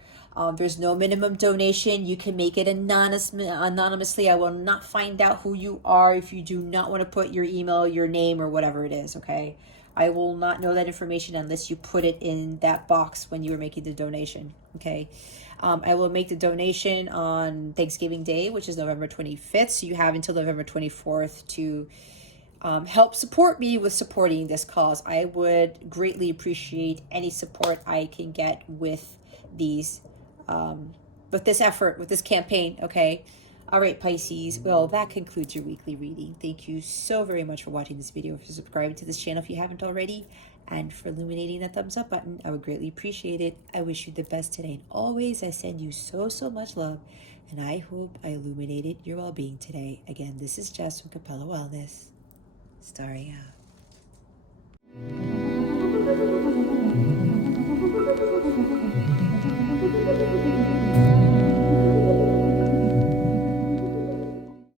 There's no minimum donation. You can make it anonymously. I will not find out who you are if you do not want to put your email, your name, or whatever it is, okay? I will not know that information unless you put it in that box when you are making the donation, okay? I will make the donation on Thanksgiving Day, which is November 25th, so you have until November 24th to help support me with supporting this cause. I would greatly appreciate any support I can get with these with this effort, with this campaign, okay? All right, Pisces. Well, that concludes your weekly reading. Thank you so very much for watching this video, for subscribing to this channel if you haven't already, and for illuminating that thumbs up button. I would greatly appreciate it. I wish you the best today. And always, I send you so, so much love, and I hope I illuminated your well-being today. Again, this is Jess from Capella Wellness, starring out.